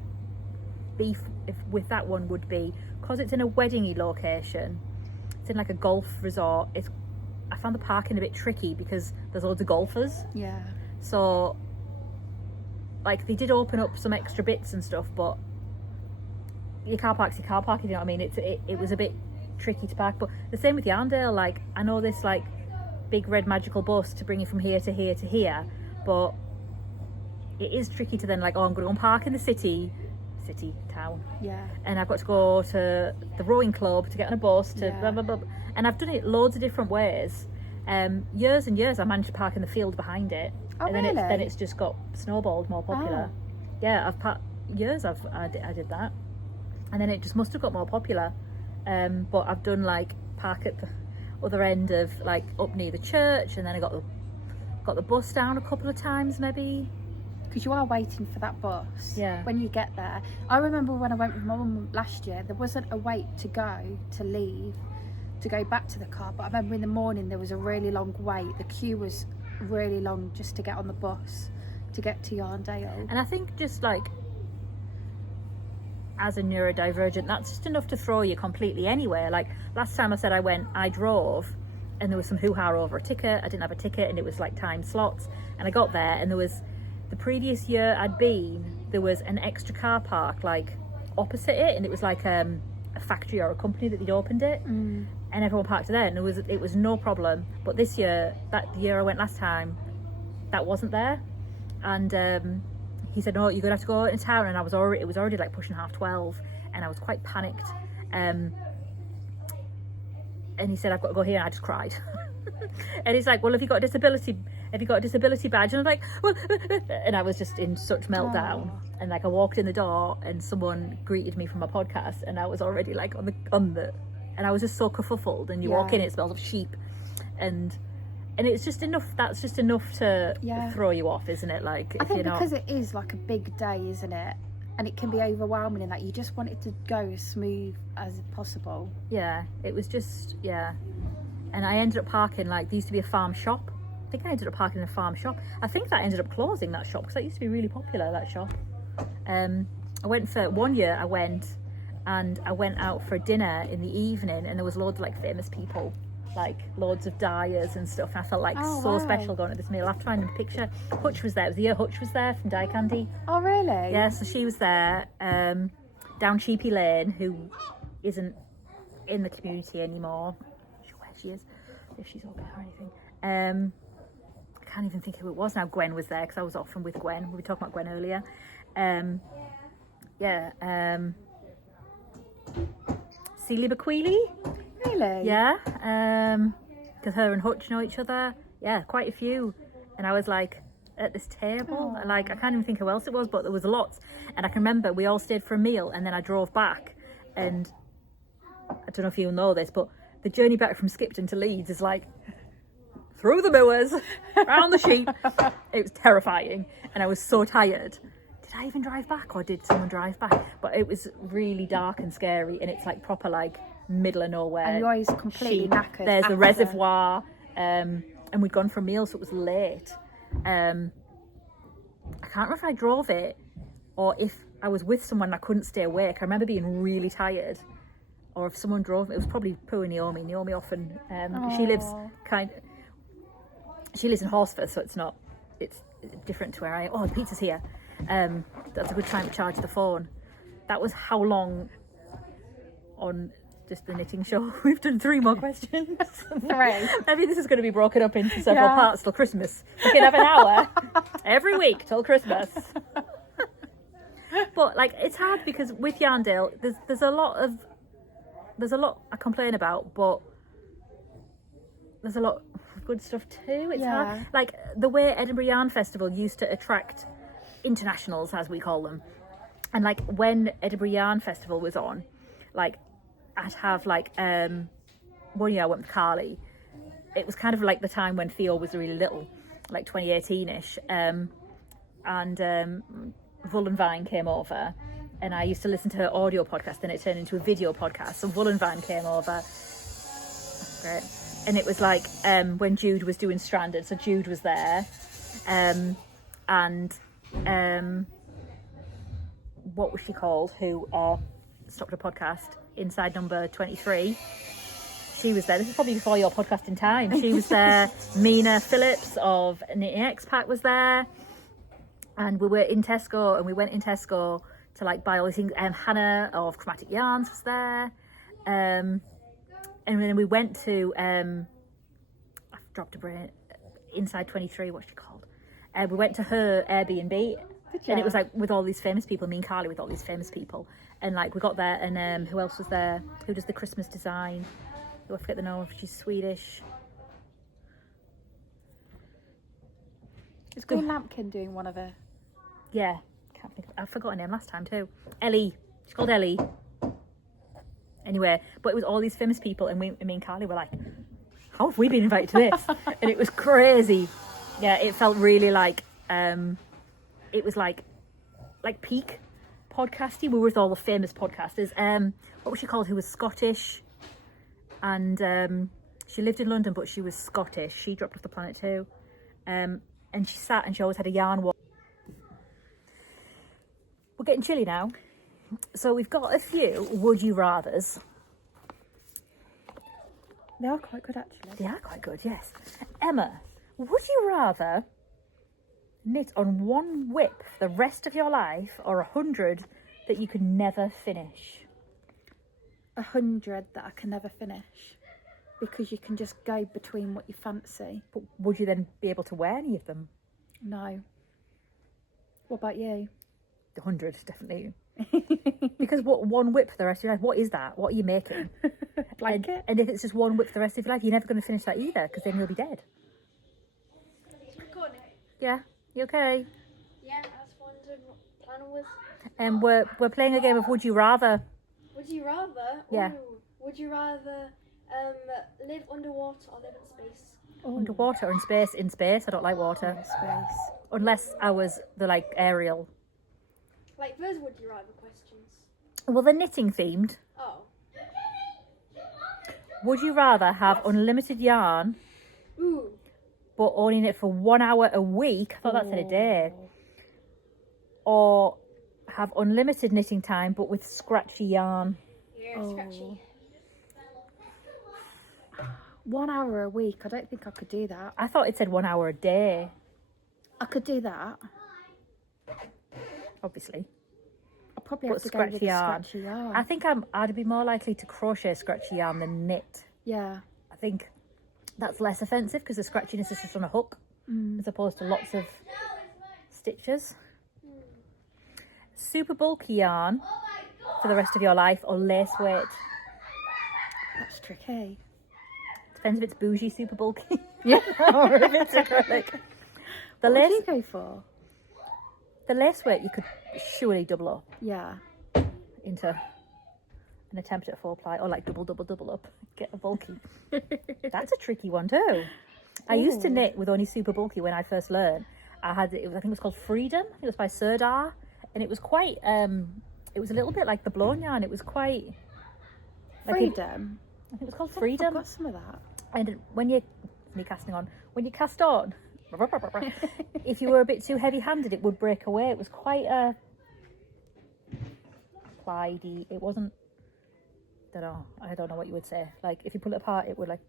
beef with that one would be because it's in a weddingy location. It's in like a golf resort. I found the parking a bit tricky because there's loads of golfers. Yeah. So, like, they did open up some extra bits and stuff, but your car park's your car park, you know what I mean? It was a bit tricky to park. But the same with Yarndale. Like, I know this like big red magical bus to bring you from here to here to here, but it is tricky to then like, oh, I'm going to go and park in the town. Yeah. And I've got to go to the rowing club to get on a bus to Yeah. blah blah blah. And I've done it loads of different ways. Years and years I managed to park in the field behind it. Oh, And really? then it's just got snowballed more popular. Oh. Yeah, I did that. And then it just must have got more popular. But I've done like park at the other end of like up near the church, and then I got the bus down a couple of times maybe. Because you are waiting for that bus. Yeah. When you get there. I remember when I went with my mum last year, there wasn't a wait to leave, to go back to the car. But I remember in the morning there was a really long wait. The queue was really long just to get on the bus to get to Yarndale. And I think just like as a neurodivergent, that's just enough to throw you completely anywhere. Like last time I said I drove and there was some hoo-ha over a ticket. I didn't have a ticket and it was like time slots, and I got there and there was, the previous year I'd been, there was an extra car park like opposite it, and it was like a factory or a company that they'd opened it, and everyone parked there, and it was no problem. But this year, the year I went last time, that wasn't there, and he said, no, you're gonna have to go into town, and it was already like pushing 12:30, and I was quite panicked, and he said, I've got to go here, and I just cried. And he's like, well, have you got a disability badge? And I'm like, well, and I was just in such meltdown. Oh. And like I walked in the door and someone greeted me from my podcast, and I was already like on the and I was just so kerfuffled, and you walk in, it smells of sheep, and it's just enough, that's just enough to throw you off, isn't it? Like, I if think you're not, because it is like a big day, isn't it? And it can be overwhelming in that you just want it to go as smooth as possible. yeah, it was just, yeah. And I ended up parking, like, there used to be a farm shop. I think I ended up parking in a farm shop. I think that ended up closing, that shop, because that used to be really popular, that shop. I went for, one year I went out for dinner in the evening, and there was loads of like famous people, like loads of dyers and stuff, and I felt like so special going to this meal. I'll have to find a picture. Hutch was there, it was the year Hutch was there from Dye Candy. Oh, really? Yeah, so she was there, down Cheapy Lane, who isn't in the community anymore. I'm not sure where she is, if she's okay or anything. I can't even think who it was now. Gwen was there, because I was often with Gwen. We were talking about Gwen earlier. Celia Bequeely. Really? Yeah, because her and Hutch know each other. Yeah, quite a few. And I was like at this table, and like I can't even think who else it was, but there was lots. And I can remember we all stayed for a meal, and then I drove back. And I don't know if you'll know this, but the journey back from Skipton to Leeds is like through the moors, around the sheep. It was terrifying, and I was so tired. Did I even drive back, or did someone drive back? But it was really dark and scary, and it's like proper like middle of nowhere. And you're always completely sheep. knackered. There's the after. reservoir, and we'd gone for a meal, so it was late. I can't remember if I drove it or if I was with someone and I couldn't stay awake. I remember being really tired, or if someone drove it was probably poor Naomi. Naomi often, she lives in Horsforth, so it's different to where I am. Oh, the pizza's here. That's a good time to charge the phone. That was how long on just the knitting show. We've done 3 more questions. 3. Maybe this is going to be broken up into several parts till Christmas. We can have an hour every week till Christmas. But like, it's hard because with Yarndale, there's a lot I complain about, but there's a lot of good stuff too. It's hard. Like the way Edinburgh Yarn Festival used to attract internationals, as we call them, and like when Edinburgh Yarn Festival was on, like I'd have like one year I went with Carly. It was kind of like the time when Theo was really little, like 2018ish, and Vullenvine came over, and I used to listen to her audio podcast, then it turned into a video podcast. So Woolen Van came over. Great. And it was like when Jude was doing Stranded, so Jude was there. And what was she called? Who stopped a podcast, Inside Number 23. She was there. This is probably before your podcasting time. She was there. Mina Phillips of Knitty Expat was there. And we were in Tesco, and we went in Tesco to like buy all these things. Hannah of Chromatic Yarns was there. And then we went to, I've dropped a brain, Inside 23, what's she called? We went to her Airbnb. And it was like with all these famous people, me and Carly with all these famous people. And like we got there, and who else was there? Who does the Christmas design? I forget the name. She's Swedish. Is Green Lampkin doing one of her? Yeah, can't think. I forgot her name last time too. Ellie. She's called Ellie. Anyway, but it was all these famous people, and me and Carly were like, "How have we been invited to this?" And it was crazy. Yeah, it felt really like. It was like peak podcasting. We were with all the famous podcasters. What was she called? Who was Scottish, and she lived in London, but she was Scottish. She dropped off the planet too. And she sat and she always had a yarn wall. We're getting chilly now, so we've got a few would you rathers. They are quite good, actually. They are quite good, yes. Emma, would you rather knit on one whip the rest of your life, or 100 that you could never finish? 100 that I can never finish, because you can just go between what you fancy. But would you then be able to wear any of them? No. What about you? 100, definitely. Because what one whip for the rest of your life? What is that? What are you making? Blanket? And if it's just one whip for the rest of your life, you're never going to finish that either, because then you'll be dead. Recording. Yeah, you okay? Yeah, I was wondering what the plan was. And we're playing a game of Would You Rather. Would you rather? Yeah. Ooh, would you rather live underwater or live in space? Underwater or in space? In space, I don't like water. Space. Unless I was the like Ariel. Like those would you rather questions. Well, they're knitting themed. Oh. Would you rather have unlimited yarn, Ooh. but only knit for 1 hour a week? I thought that said a day. Or have unlimited knitting time, but with scratchy yarn. Yeah, scratchy. 1 hour a week. I don't think I could do that. I thought it said 1 hour a day. I could do that. Obviously. I'll probably But have to go with scratchy yarn. scratchy yarn. I think I'd be more likely to crochet scratchy yarn than knit. Yeah. I think that's less offensive because the scratchiness is just on a hook as opposed to lots of stitches. Super bulky yarn for the rest of your life, or lace weight. That's tricky. Depends if it's bougie super bulky. Yeah. Or if it's acrylic. The What lace, would you go for? the lace weight you could surely double up Yeah. into an attempt at a 4-ply, or like double up, get a bulky. That's a tricky one too. I used to knit with only super bulky when I first learned. I think it was called Freedom. I think it was by Serdar, and it was quite it was a little bit like the blown yarn. It was quite like Freedom. I think it was called I've Freedom. got some of that. And when you cast on, if you were a bit too heavy-handed, it would break away. It was quite a plaidy. It wasn't. I don't know what you would say. Like if you pull it apart, it would like.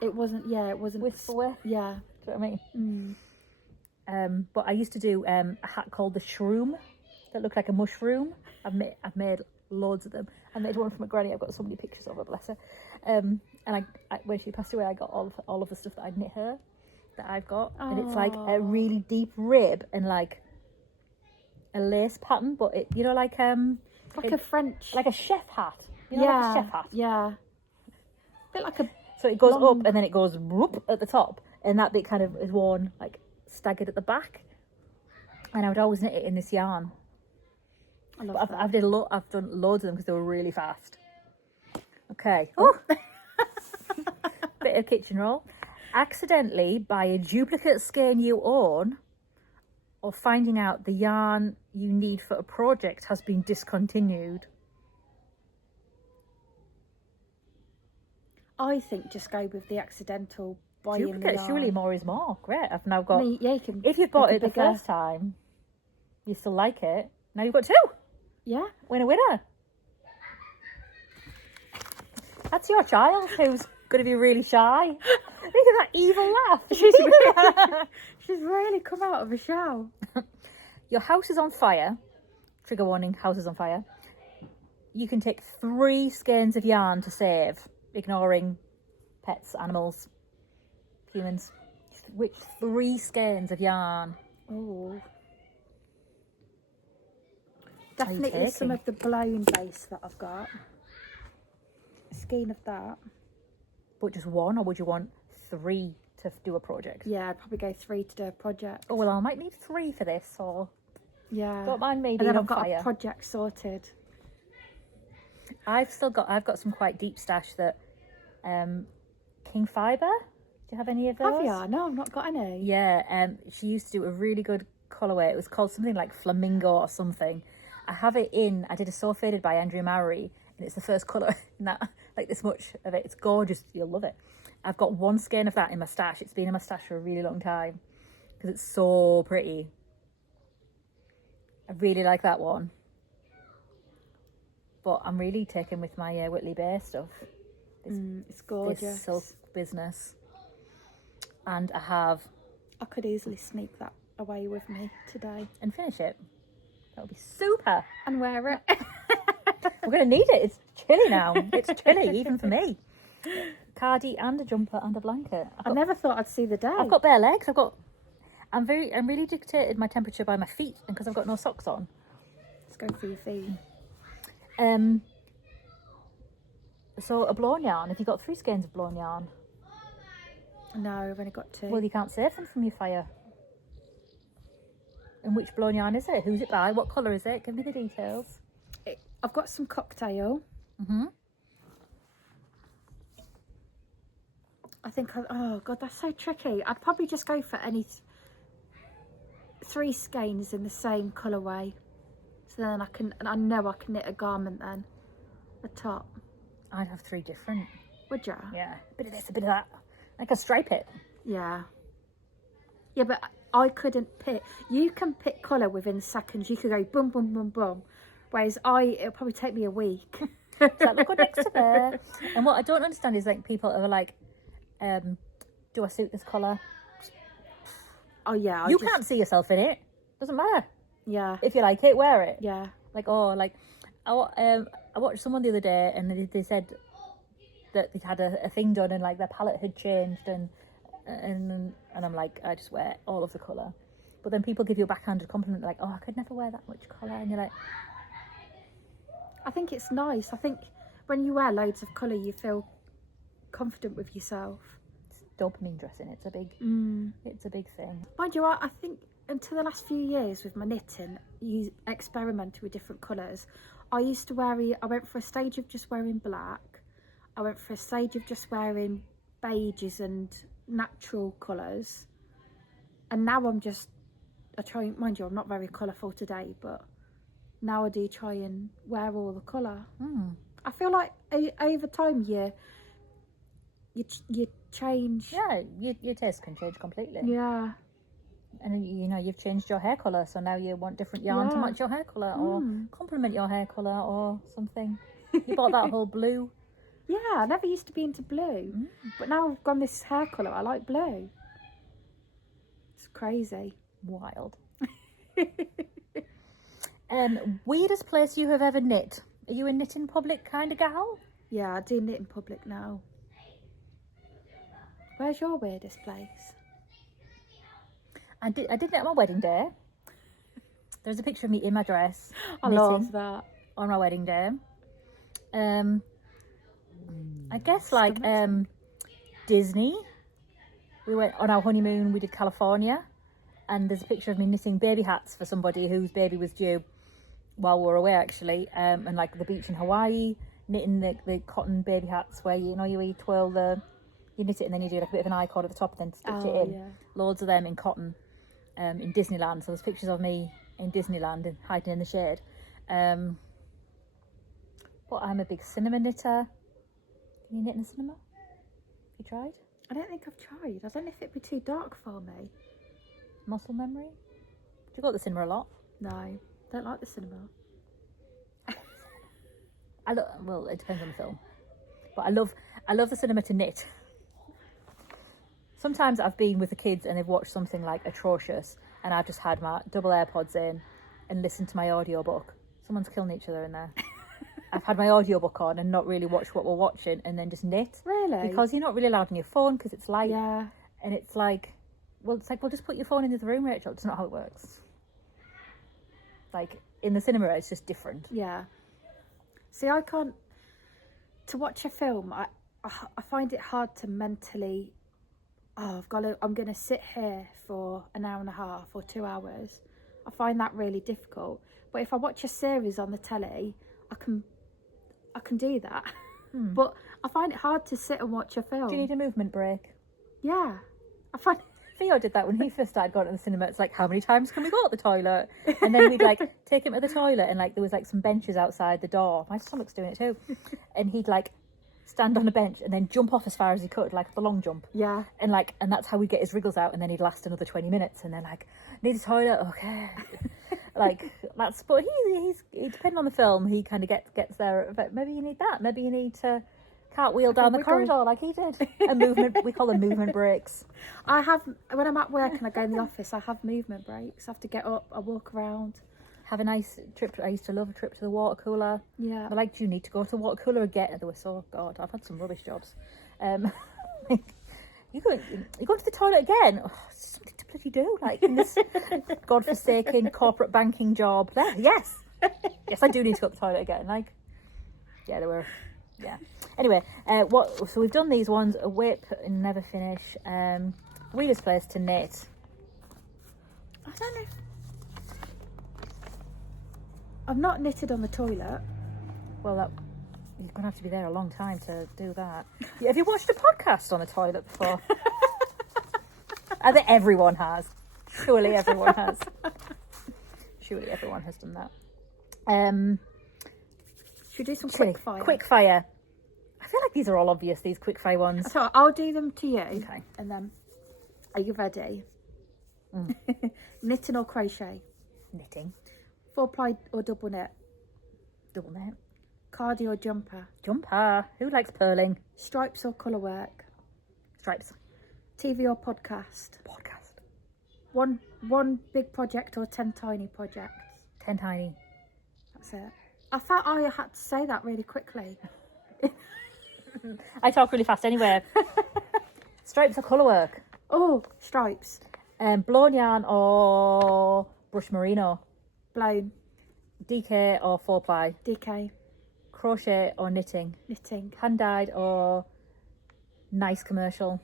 It wasn't. Yeah, it wasn't. Wisp away. Yeah. Do you know what I mean? But I used to do a hat called the shroom that looked like a mushroom. I've made loads of them. I made one for my granny. I've got so many pictures of her, bless her. And I when she passed away, I got all of the stuff that I'd knit her that I've got, and it's like a really deep rib and like a lace pattern, but it like a French. like a chef hat. You know, like a chef hat. Yeah. A bit like a. So it goes long- up and then it goes whoop at the top, and that bit kind of is worn like staggered at the back. And I would always knit it in this yarn. I love But that. I've done loads of them because they were really fast. Okay. Oh. Bit of kitchen roll. Accidentally buy a duplicate skein you own, or finding out the yarn you need for a project has been discontinued? I think just go with the accidental buying the Duplicate, yarn. surely more is more. Great, I've now got... Yeah, you can If you've bought make it the bigger. first time, you still like it. Now you've got 2. Yeah. Winner. That's your child who's going to be really shy. Look at that evil laugh. She's really come out of a shell. Your house is on fire. Trigger warning, house is on fire. You can take 3 skeins of yarn to save, ignoring pets, animals, humans. Which 3 skeins of yarn? Oh. Are you Definitely some taking? of the blown base that I've got. A skein of that. But just 1, or would you want 3 to do a project? Yeah, I'd probably go 3 to do a project. Oh, well, I might need 3 for this, or Yeah. don't mind me And being then on I've got fire. a project sorted. I've got some quite deep stash that King Fibre. Do you have any of those? Have you? No, I've not got any. Yeah, she used to do a really good colourway. It was called something like Flamingo or something. I have it in, I did a So Faded by Andrea Mowry, and it's the first colour in that, like this much of it. It's gorgeous, you'll love it. I've got 1 skein of that in my stash. It's been in my stash for a really long time because it's so pretty. I really like that one. But I'm really taken with my Whitley Bay stuff. It's gorgeous. This silk business. And I have... I could easily sneak that away with me today. And finish it. That would be super. And wear it. We're going to need it. It's chilly now. It's chilly, even for me. Cardi and a jumper and a blanket. I never thought I'd see the day. I've got bare legs. I'm really dictated my temperature by my feet, and because I've got no socks on. Let's go for your feet. So a blown yarn. Have you got 3 skeins of blown yarn? No, I've only got 2. Well, you can't save them from your fire. And which blown yarn is it? Who's it by? What colour is it? Give me the details. I've got some cocktail. I think, oh God, that's so tricky. I'd probably just go for any 3 skeins in the same colourway. So then I know I can knit a garment then. A top. I'd have 3 different. Would ya? Yeah. A bit of this, a bit of that. I can stripe it. Yeah. Yeah, but I couldn't pick. You can pick colour within seconds. You could go boom, boom, boom, boom. Whereas it'll probably take me a week. Does that look good next to there? And what I don't understand is like people are like, do I suit this colour? Oh yeah. You can't see yourself in it. Doesn't matter. Yeah. If you like it, wear it. Yeah. Like, I watched someone the other day and they said that they'd had a thing done and like their palette had changed and I'm like, I just wear all of the colour. But then people give you a backhanded compliment like, oh, I could never wear that much colour, and you're like, I think it's nice. I think when you wear loads of colour, you feel confident with yourself. it's dopamine dressing. It's a big thing. Mind you, I think until the last few years with my knitting, you experimented with different colours. I went for a stage of just wearing black. I went for a stage of just wearing beiges and natural colours. And now I try, mind you, I'm not very colourful today, but now I do try and wear all the colour. I feel like over time you change. Yeah, your taste can change completely. Yeah. And you know, you've changed your hair colour, so now you want different yarn to match your hair colour or complement your hair colour or something. You bought that whole blue. Yeah, I never used to be into blue, but now I've gone this hair colour. I like blue. It's crazy. Wild. Weirdest place you have ever knit? Are you a knit in public kind of gal? Yeah, I do knit in public now. Where's your weirdest place? I did knit on my wedding day. There's a picture of me in my dress I knitting love that. on my wedding day. I guess like Disney. We went on our honeymoon, we did California, and there's a picture of me knitting baby hats for somebody whose baby was due while we were away actually, and like the beach in Hawaii, knitting the cotton baby hats where you twirl you knit it and then you do like a bit of an eye cord at the top and then stitch it in. Yeah. Loads of them in cotton. in Disneyland. So there's pictures of me in Disneyland and hiding in the shade. But I'm a big cinema knitter. Can you knit in the cinema? Have you tried? I don't think I've tried. I don't know if it'd be too dark for me. Muscle memory? Do you go to the cinema a lot? No, don't like the cinema. Well, it depends on the film. But I love the cinema to knit. Sometimes I've been with the kids and they've watched something like atrocious and I've just had my double AirPods in and listened to my audiobook. Someone's killing each other in there. I've had my audiobook on and not really watched what we're watching and then just knit. Really? Because you're not really allowed on your phone because it's light. Yeah. And it's like, well, just put your phone in the other room, Rachel. It's not how it works. Like, in the cinema, it's just different. Yeah. See, I can't... To watch a film, I find it hard to mentally... I'm going to sit here for an hour and a half or 2 hours. I find that really difficult. But if I watch a series on the telly, I can do that. But I find it hard to sit and watch a film. Do you need a movement break? Yeah. I find... Theo did that when he first started going to the cinema. It's like, how many times can we go to the toilet? And then we'd like take him to the toilet and like there was like some benches outside the door. My stomach's doing it too. And he'd like stand on a bench and then jump off as far as he could, like the long jump. Yeah. And that's how we'd get his wriggles out, and then he'd last another 20 minutes and then like, need a toilet, okay. Like that's, but he depending on the film, he kind of gets there. But maybe you need that. Maybe you need to cartwheel down the corridor like he did. A movement, we call them movement breaks. I have, when I'm at work and I go in the office, I have movement breaks. I have to get up, I walk around. Have a nice trip. I used to love a trip to the water cooler. Yeah. They're like, do you need to go to the water cooler again? And they were so, God, I've had some rubbish jobs. Like, you going to the toilet again? Oh, it's something to bloody do. Like in this godforsaken corporate banking job. There, yes, I do need to go to the toilet again. Like, yeah, they were. Yeah. Anyway, so we've done these ones, a whip and never finish. Weirdest place to knit. I don't know. I've not knitted on the toilet. Well, you're going to have to be there a long time to do that. Yeah, have you watched a podcast on the toilet before? I think everyone has. Surely everyone has. Surely everyone has done that. Should we do some quick fire? Quick fire. I feel like these are all obvious, these quick fire ones. So I'll do them to you. Okay. And then, are you ready? Knitting or crochet? Knitting. 4-ply or double knit? Double knit. Cardi or jumper? Jumper. Who likes purling? Stripes or colour work? Stripes. TV or podcast? Podcast. One big project or 10 tiny projects? 10 tiny. That's it. I thought I had to say that really quickly. I talk really fast anyway. Stripes or colour work? Oh, stripes. Blown yarn or brush merino? Blown. DK or 4-ply? DK. Crochet or knitting? Knitting. Hand dyed or nice commercial?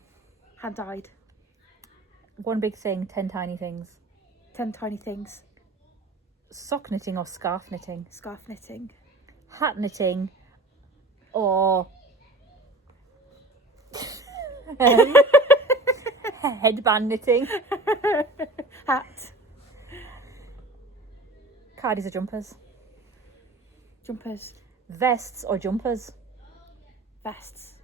Hand dyed. One big thing, 10 tiny things. 10 tiny things. Sock knitting or scarf knitting? Scarf knitting. Hat knitting or headband knitting? Hat. Cardies or jumpers? Jumpers. Vests or jumpers? Vests.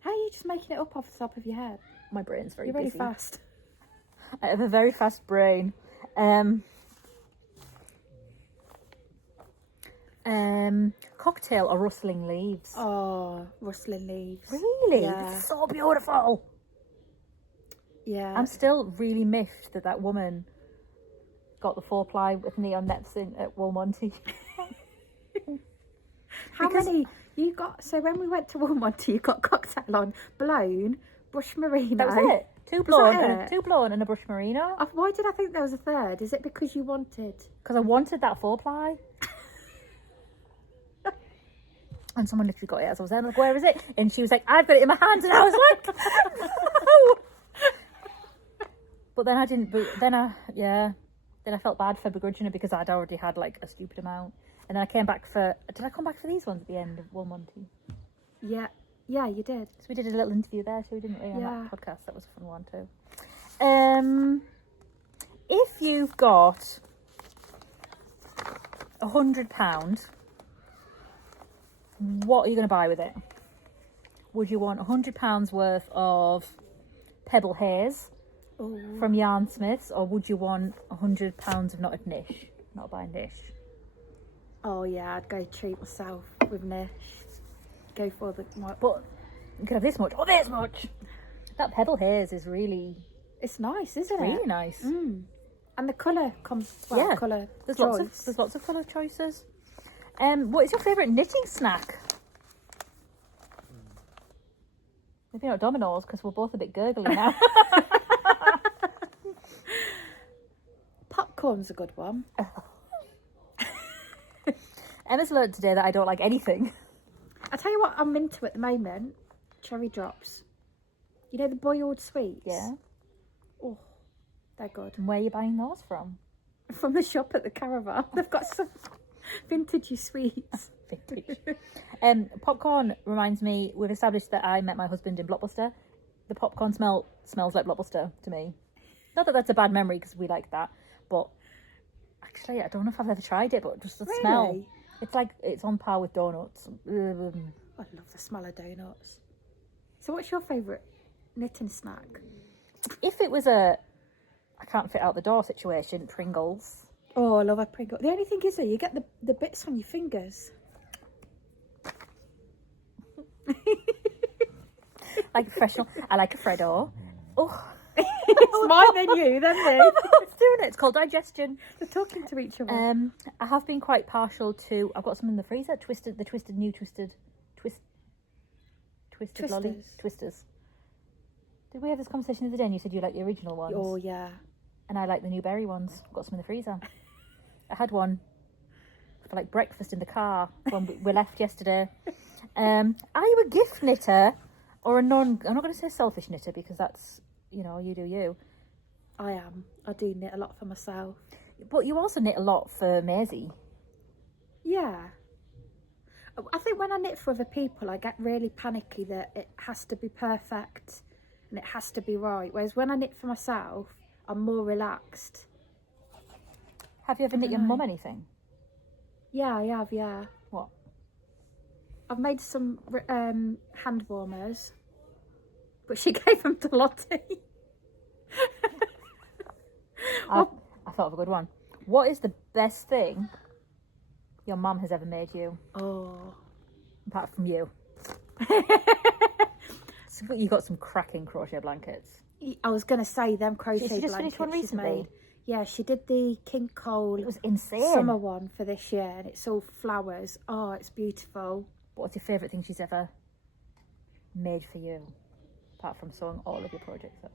How are you just making it up off the top of your head? My brain's very You're really busy. fast. I have a very fast brain. Cocktail or rustling leaves? Oh, rustling leaves. Really? Yeah. It's so beautiful. Yeah. I'm still really miffed that woman got the 4-ply with neon nets in at Woolmonty. How many you got? So when we went to Woolmonty, you got cocktail on, blown, brush merino. That was it. Two blown and a brush merino. Why did I think there was a third? Is it because you wanted? Because I wanted that 4-ply. And someone literally got it as I was there. I'm like, where is it? And she was like, I've got it in my hands. And I was like, but then I didn't. Then I felt bad for begrudging her because I'd already had like a stupid amount. And then I came back for. Did I come back for these ones at the end of Woolmonty? Yeah, you did. So we did a little interview there, so we didn't really on Yeah. that podcast. That was a fun one too. If you've got £100, what are you going to buy with it? Would you want £100 worth of Pebble Haze from Yarn Smiths, or would you want £100 of knotted niche? Not buying niche. Oh yeah, I'd go treat myself with niche. Go for the. But you could have this much or this much. That Pebble Haze is really, It's nice, isn't it? really nice. And the colour comes. Well, Yeah. colour. There's choice. lots of colour choices. What is your favourite knitting snack? Maybe not Domino's, because we're both a bit gurgly now. Popcorn's a good one. Emma's learnt today that I don't like anything. I tell you what, I'm into at the moment. Cherry drops. You know the boiled sweets. Yeah. Oh, they're good. And where are you buying those from? From the shop at the caravan, they've got some vintagey sweets. Vintage. Popcorn reminds me, we've established that I met my husband in Blockbuster. The popcorn smells like Blockbuster to me. Not that that's a bad memory, because we like that, but actually I don't know if I've ever tried it, but just the smell. Really? It's like it's on par with donuts. I love the smell of donuts. So what's your favourite knitting snack? If it was a I can't fit out the door situation, Pringles. Oh, I love a Pringle. The only thing is that you get the bits on your fingers. Like professional. I like a Freddo. Oh, It's mine than you, then me. it's doing it. It's called digestion. They're talking to each other. I have been quite partial to. I've got some in the freezer. Twisted lolly twisters. Did we have this conversation the other day? And you said you like the original ones. Oh yeah. And I like the new berry ones. I've got some in the freezer. I had one for like breakfast in the car when we left yesterday. Are you a gift knitter or a non? I'm not going to say selfish knitter, because that's, you know, you do you. I am. I do knit a lot for myself. But you also knit a lot for Maisie. Yeah. I think when I knit for other people, I get really panicky that it has to be perfect and it has to be right. Whereas when I knit for myself, I'm more relaxed. Have you ever knit your mum anything? Yeah, I have, yeah. What? I've made some hand warmers, but she gave them to Lottie. I thought of a good one. What is the best thing your mum has ever made you, Oh. apart from you? So you got some cracking crochet blankets. I was going to say them crochet She just blankets finished one she's recently? made. Yeah, she did the King Cole It was insane. summer one for this year, and it's all flowers. Oh, it's beautiful. What's your favourite thing she's ever made for you, apart from sewing all of your projects up?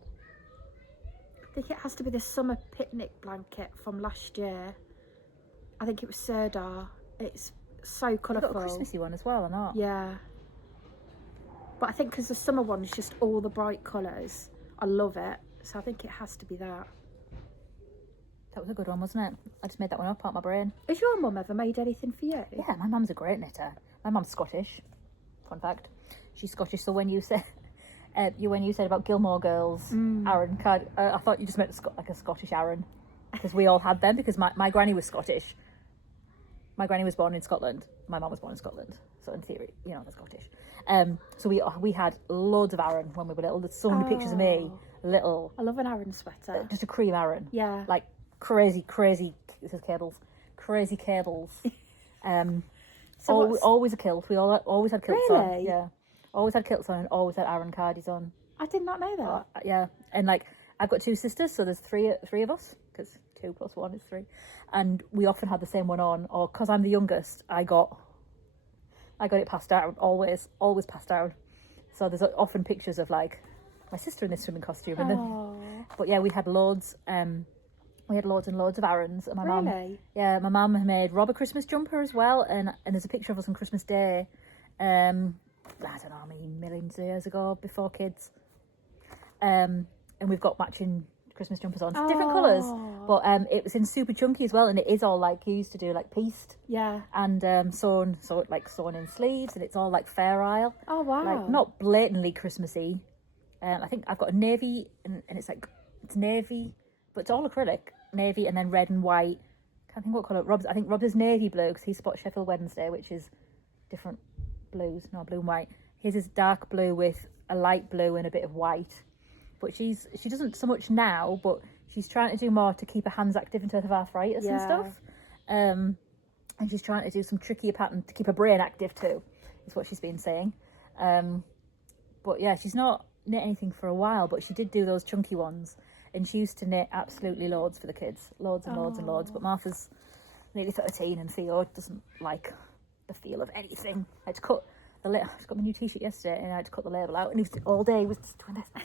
I think it has to be the summer picnic blanket from last year. I think it was Serdar. It's so You got a colourful. Christmassy one as well, or not? Yeah. But I think because the summer one is just all the bright colours, I love it. So I think it has to be that. That was a good one, wasn't it? I just made that one up out of my brain. Has your mum ever made anything for you? Yeah, my mum's a great knitter. My mum's Scottish. Fun fact. She's Scottish, so when you said about Gilmore Girls, Aaron card, I thought you just meant like a Scottish Aaron, because we all had them, because my granny was Scottish. My granny was born in Scotland. My mum was born in Scotland. So in theory, you know, they're Scottish. So we had loads of Aaron when we were little. There's so many pictures of me, little, I love an Aaron sweater. just a cream Aaron. Yeah. Like crazy, this is cables. Crazy cables. So always a kilt. We always had kilts on. Really? Yeah. Always had kilts on and always had Aaron cardies on. I did not know that. Yeah. And like, I've got two sisters, so there's three of us, because 2 + 1 is 3. And we often had the same one on, or because I'm the youngest, I got it passed down, always passed down. So there's often pictures of like my sister in this swimming costume. And then, but yeah, we had loads. We had loads and loads of Aarons. And my mum, Really? yeah, my mum made Rob a Christmas jumper as well. And there's a picture of us on Christmas Day. I don't know how many millions of years ago, before kids. And we've got matching Christmas jumpers on, different colours. But it was in super chunky as well, and it is all like, you used to do like pieced. Yeah. And sewn in sleeves, and it's all like Fair Isle. Oh, wow. Like not blatantly Christmassy. I think I've got a navy, and it's like It's navy, but it's all acrylic. Navy and then red and white. Can't think what colour. I think Rob's is navy blue because he spots Sheffield Wednesday, which is different blues. No, blue and white. His is dark blue with a light blue and a bit of white. But she doesn't so much now, but she's trying to do more to keep her hands active in terms of arthritis and stuff. And she's trying to do some trickier pattern to keep her brain active too, is what she's been saying. But yeah, she's not knit anything for a while, but she did do those chunky ones. And she used to knit absolutely loads for the kids. Loads and loads and loads. But Martha's nearly 13 and Theo doesn't like the feel of anything. I had to cut the I just got my new t-shirt yesterday and I had to cut the label out. And he was all day, he was just doing this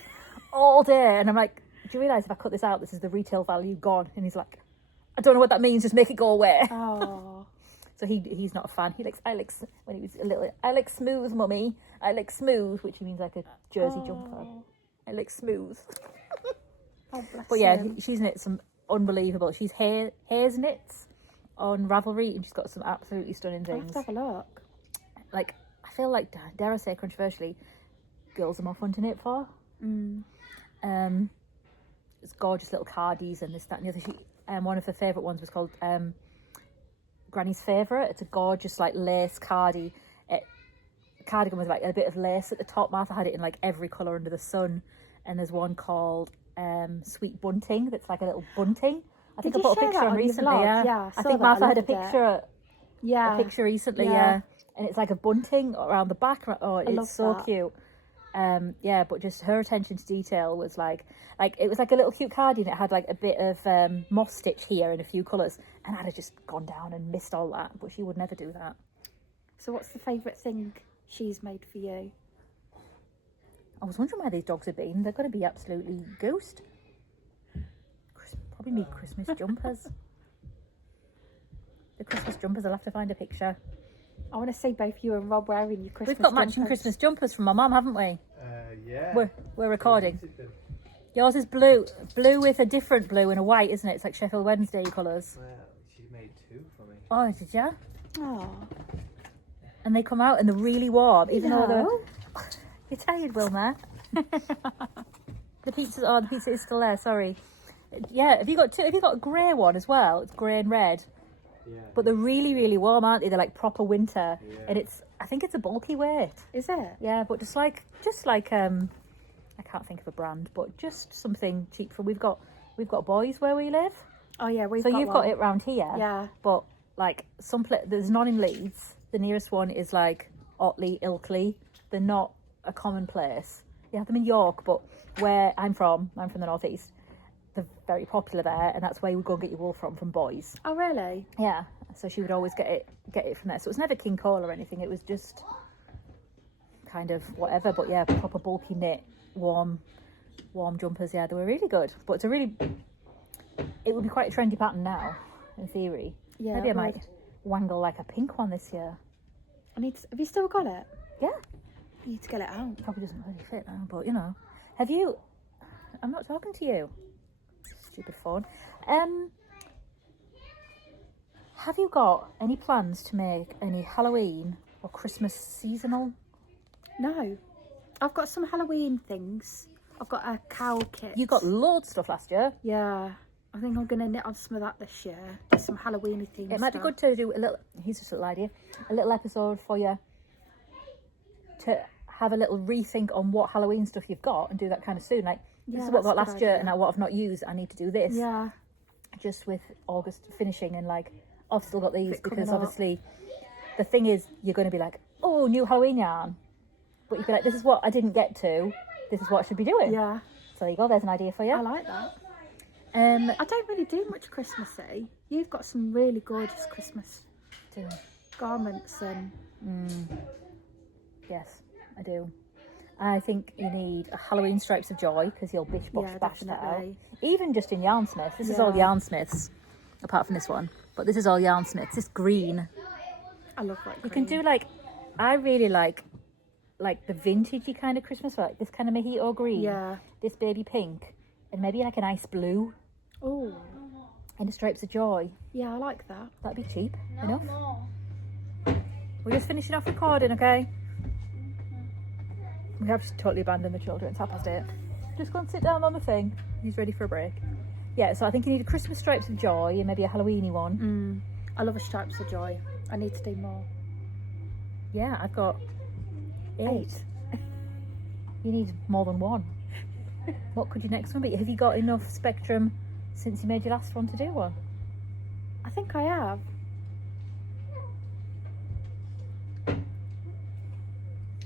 all day. And I'm like, do you realise if I cut this out, this is the retail value gone? And he's like, I don't know what that means, just make it go away. Oh. So he's not a fan. He likes, when he was a little, I like smooth, mummy. I like smooth, which means like a jersey jumper. I like smooth. Oh, bless But yeah, him. she's knit some unbelievable. She's Hare's Knits on Ravelry, and she's got some absolutely stunning I'll have things. to have a look. Like, I feel like, dare I say controversially, girls are more fun to knit for. It's gorgeous little cardies and this, that, and the other. One of her favourite ones was called Granny's Favourite. It's a gorgeous like lace cardigan with like a bit of lace at the top. Martha had it in like every colour under the sun. And there's one called Sweet Bunting that's like a little bunting. I think I put a picture on recently. Yeah, I think Martha had a picture. Yeah, A picture recently. Yeah, and it's like a bunting around the back. Oh, it's so that. cute. Yeah, but just her attention to detail was like it was like a little cute cardigan. It had like a bit of moss stitch here in a few colours, and I'd have just gone down and missed all that. But she would never do that. So what's the favourite thing she's made for you? I was wondering where these dogs have been. They're going to be absolutely ghost. Probably need Christmas jumpers. The Christmas jumpers, I'll have to find a picture. I want to see both you and Rob wearing your Christmas We've got matching jumpers. Christmas jumpers from my mum, haven't we? Yeah. We're recording. Yours is blue with a different blue and a white, isn't it? It's like Sheffield Wednesday colours. Well, she made two for me. Oh, did you? Oh, And they come out and they're really warm, even though they're... no. You're tired, Wilma. The pizza is still there, sorry. Yeah, have you got a grey one as well? It's grey and red. Yeah. But they're really, really warm, aren't they? They're like proper winter. Yeah. And I think it's a bulky weight. Is it? Yeah, but just like I can't think of a brand, but just something cheap for we've got boys where we live. Oh yeah, You've got it round here. Yeah. But like there's none in Leeds. The nearest one is like Otley, Ilkley. They're not a common place. You have them in York, but where I'm from the northeast. They're very popular there, and that's where you would go and get your wool from boys. Oh really? Yeah. So she would always get it from there. So it was never King Cole or anything. It was just kind of whatever. But yeah, proper bulky knit, warm jumpers. Yeah, they were really good. But it would be quite a trendy pattern now, in theory. Yeah. Maybe I might wangle like a pink one this year. Have you still got it? Yeah. You need to get it out. Probably doesn't really fit now, but you know. Have you? I'm not talking to you. Stupid phone. Have you got any plans to make any Halloween or Christmas seasonal? No. I've got some Halloween things. I've got a cowl kit. You got loads of stuff last year. Yeah. I think I'm going to knit on some of that this year. Do some Halloween themed It might be good to do a little, here's just a little idea, a little episode for you to have a little rethink on what Halloween stuff you've got and do that kind of soon. Like, this is what I got last year and now what I've not used, I need to do this. Yeah. Just with August finishing and like, I've still got these Bit because coming up. obviously the thing is you're going to be like, oh, new Halloween yarn. But you'd be like, this is what I didn't get to. This is what I should be doing. Yeah. So there you go, there's an idea for you. I like that. Um, I don't really do much Christmassy. You've got some really gorgeous Christmas garments and... Yes, I do. I think you need a Halloween Stripes of Joy because you'll bish bosh Yeah, bash that out. definitely. Even just in Yarnsmiths. This is all Yarnsmiths, apart from this one. But this is all Yarnsmiths. This green. I love that You can do like, I really like the vintagey kind of Christmas, like this kind of mojito green. Yeah. This baby pink. And maybe like a nice blue Oh. and the Stripes of Joy. Yeah, I like that. That'd be cheap enough. We're just finishing off recording, okay? We have just totally abandoned the children. It's 8:30. Just go and sit down on the thing. He's ready for a break. Yeah, so I think you need a Christmas Stripes of Joy and maybe a Halloweeny one. I love a Stripes of Joy. I need to do more. Yeah, I've got 8. You need more than one. What could your next one be? Have you got enough spectrum since you made your last one to do one? I think I have.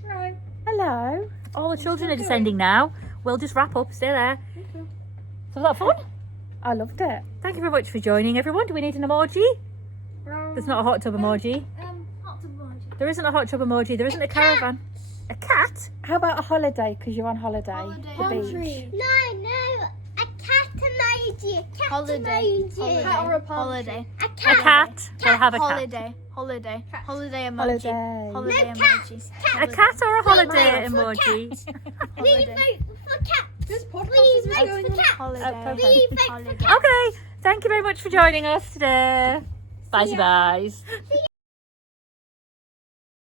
Right. Hello. All the children are descending now. We'll just wrap up. Stay there. So was that fun? I loved it. Thank you very much for joining, everyone. Do we need an emoji? There's not a hot tub emoji. Hot tub emoji. There isn't a hot tub emoji. There isn't a caravan. A cat? How about a holiday? Because you're on holiday. The beach. No, a cat emoji. A cat Holiday. emoji. Cat or a palm Holiday. A A cat. cat. We'll have a cat. Holiday. Holiday. Holiday emoji. Holiday. Holiday No, emoji. A cat or a holiday vote for emoji? We vote for cat. This podcast We is vote going for on cat. holiday. We vote for Holiday. cat. Okay. Thank you very much for joining us today. Bye, guys.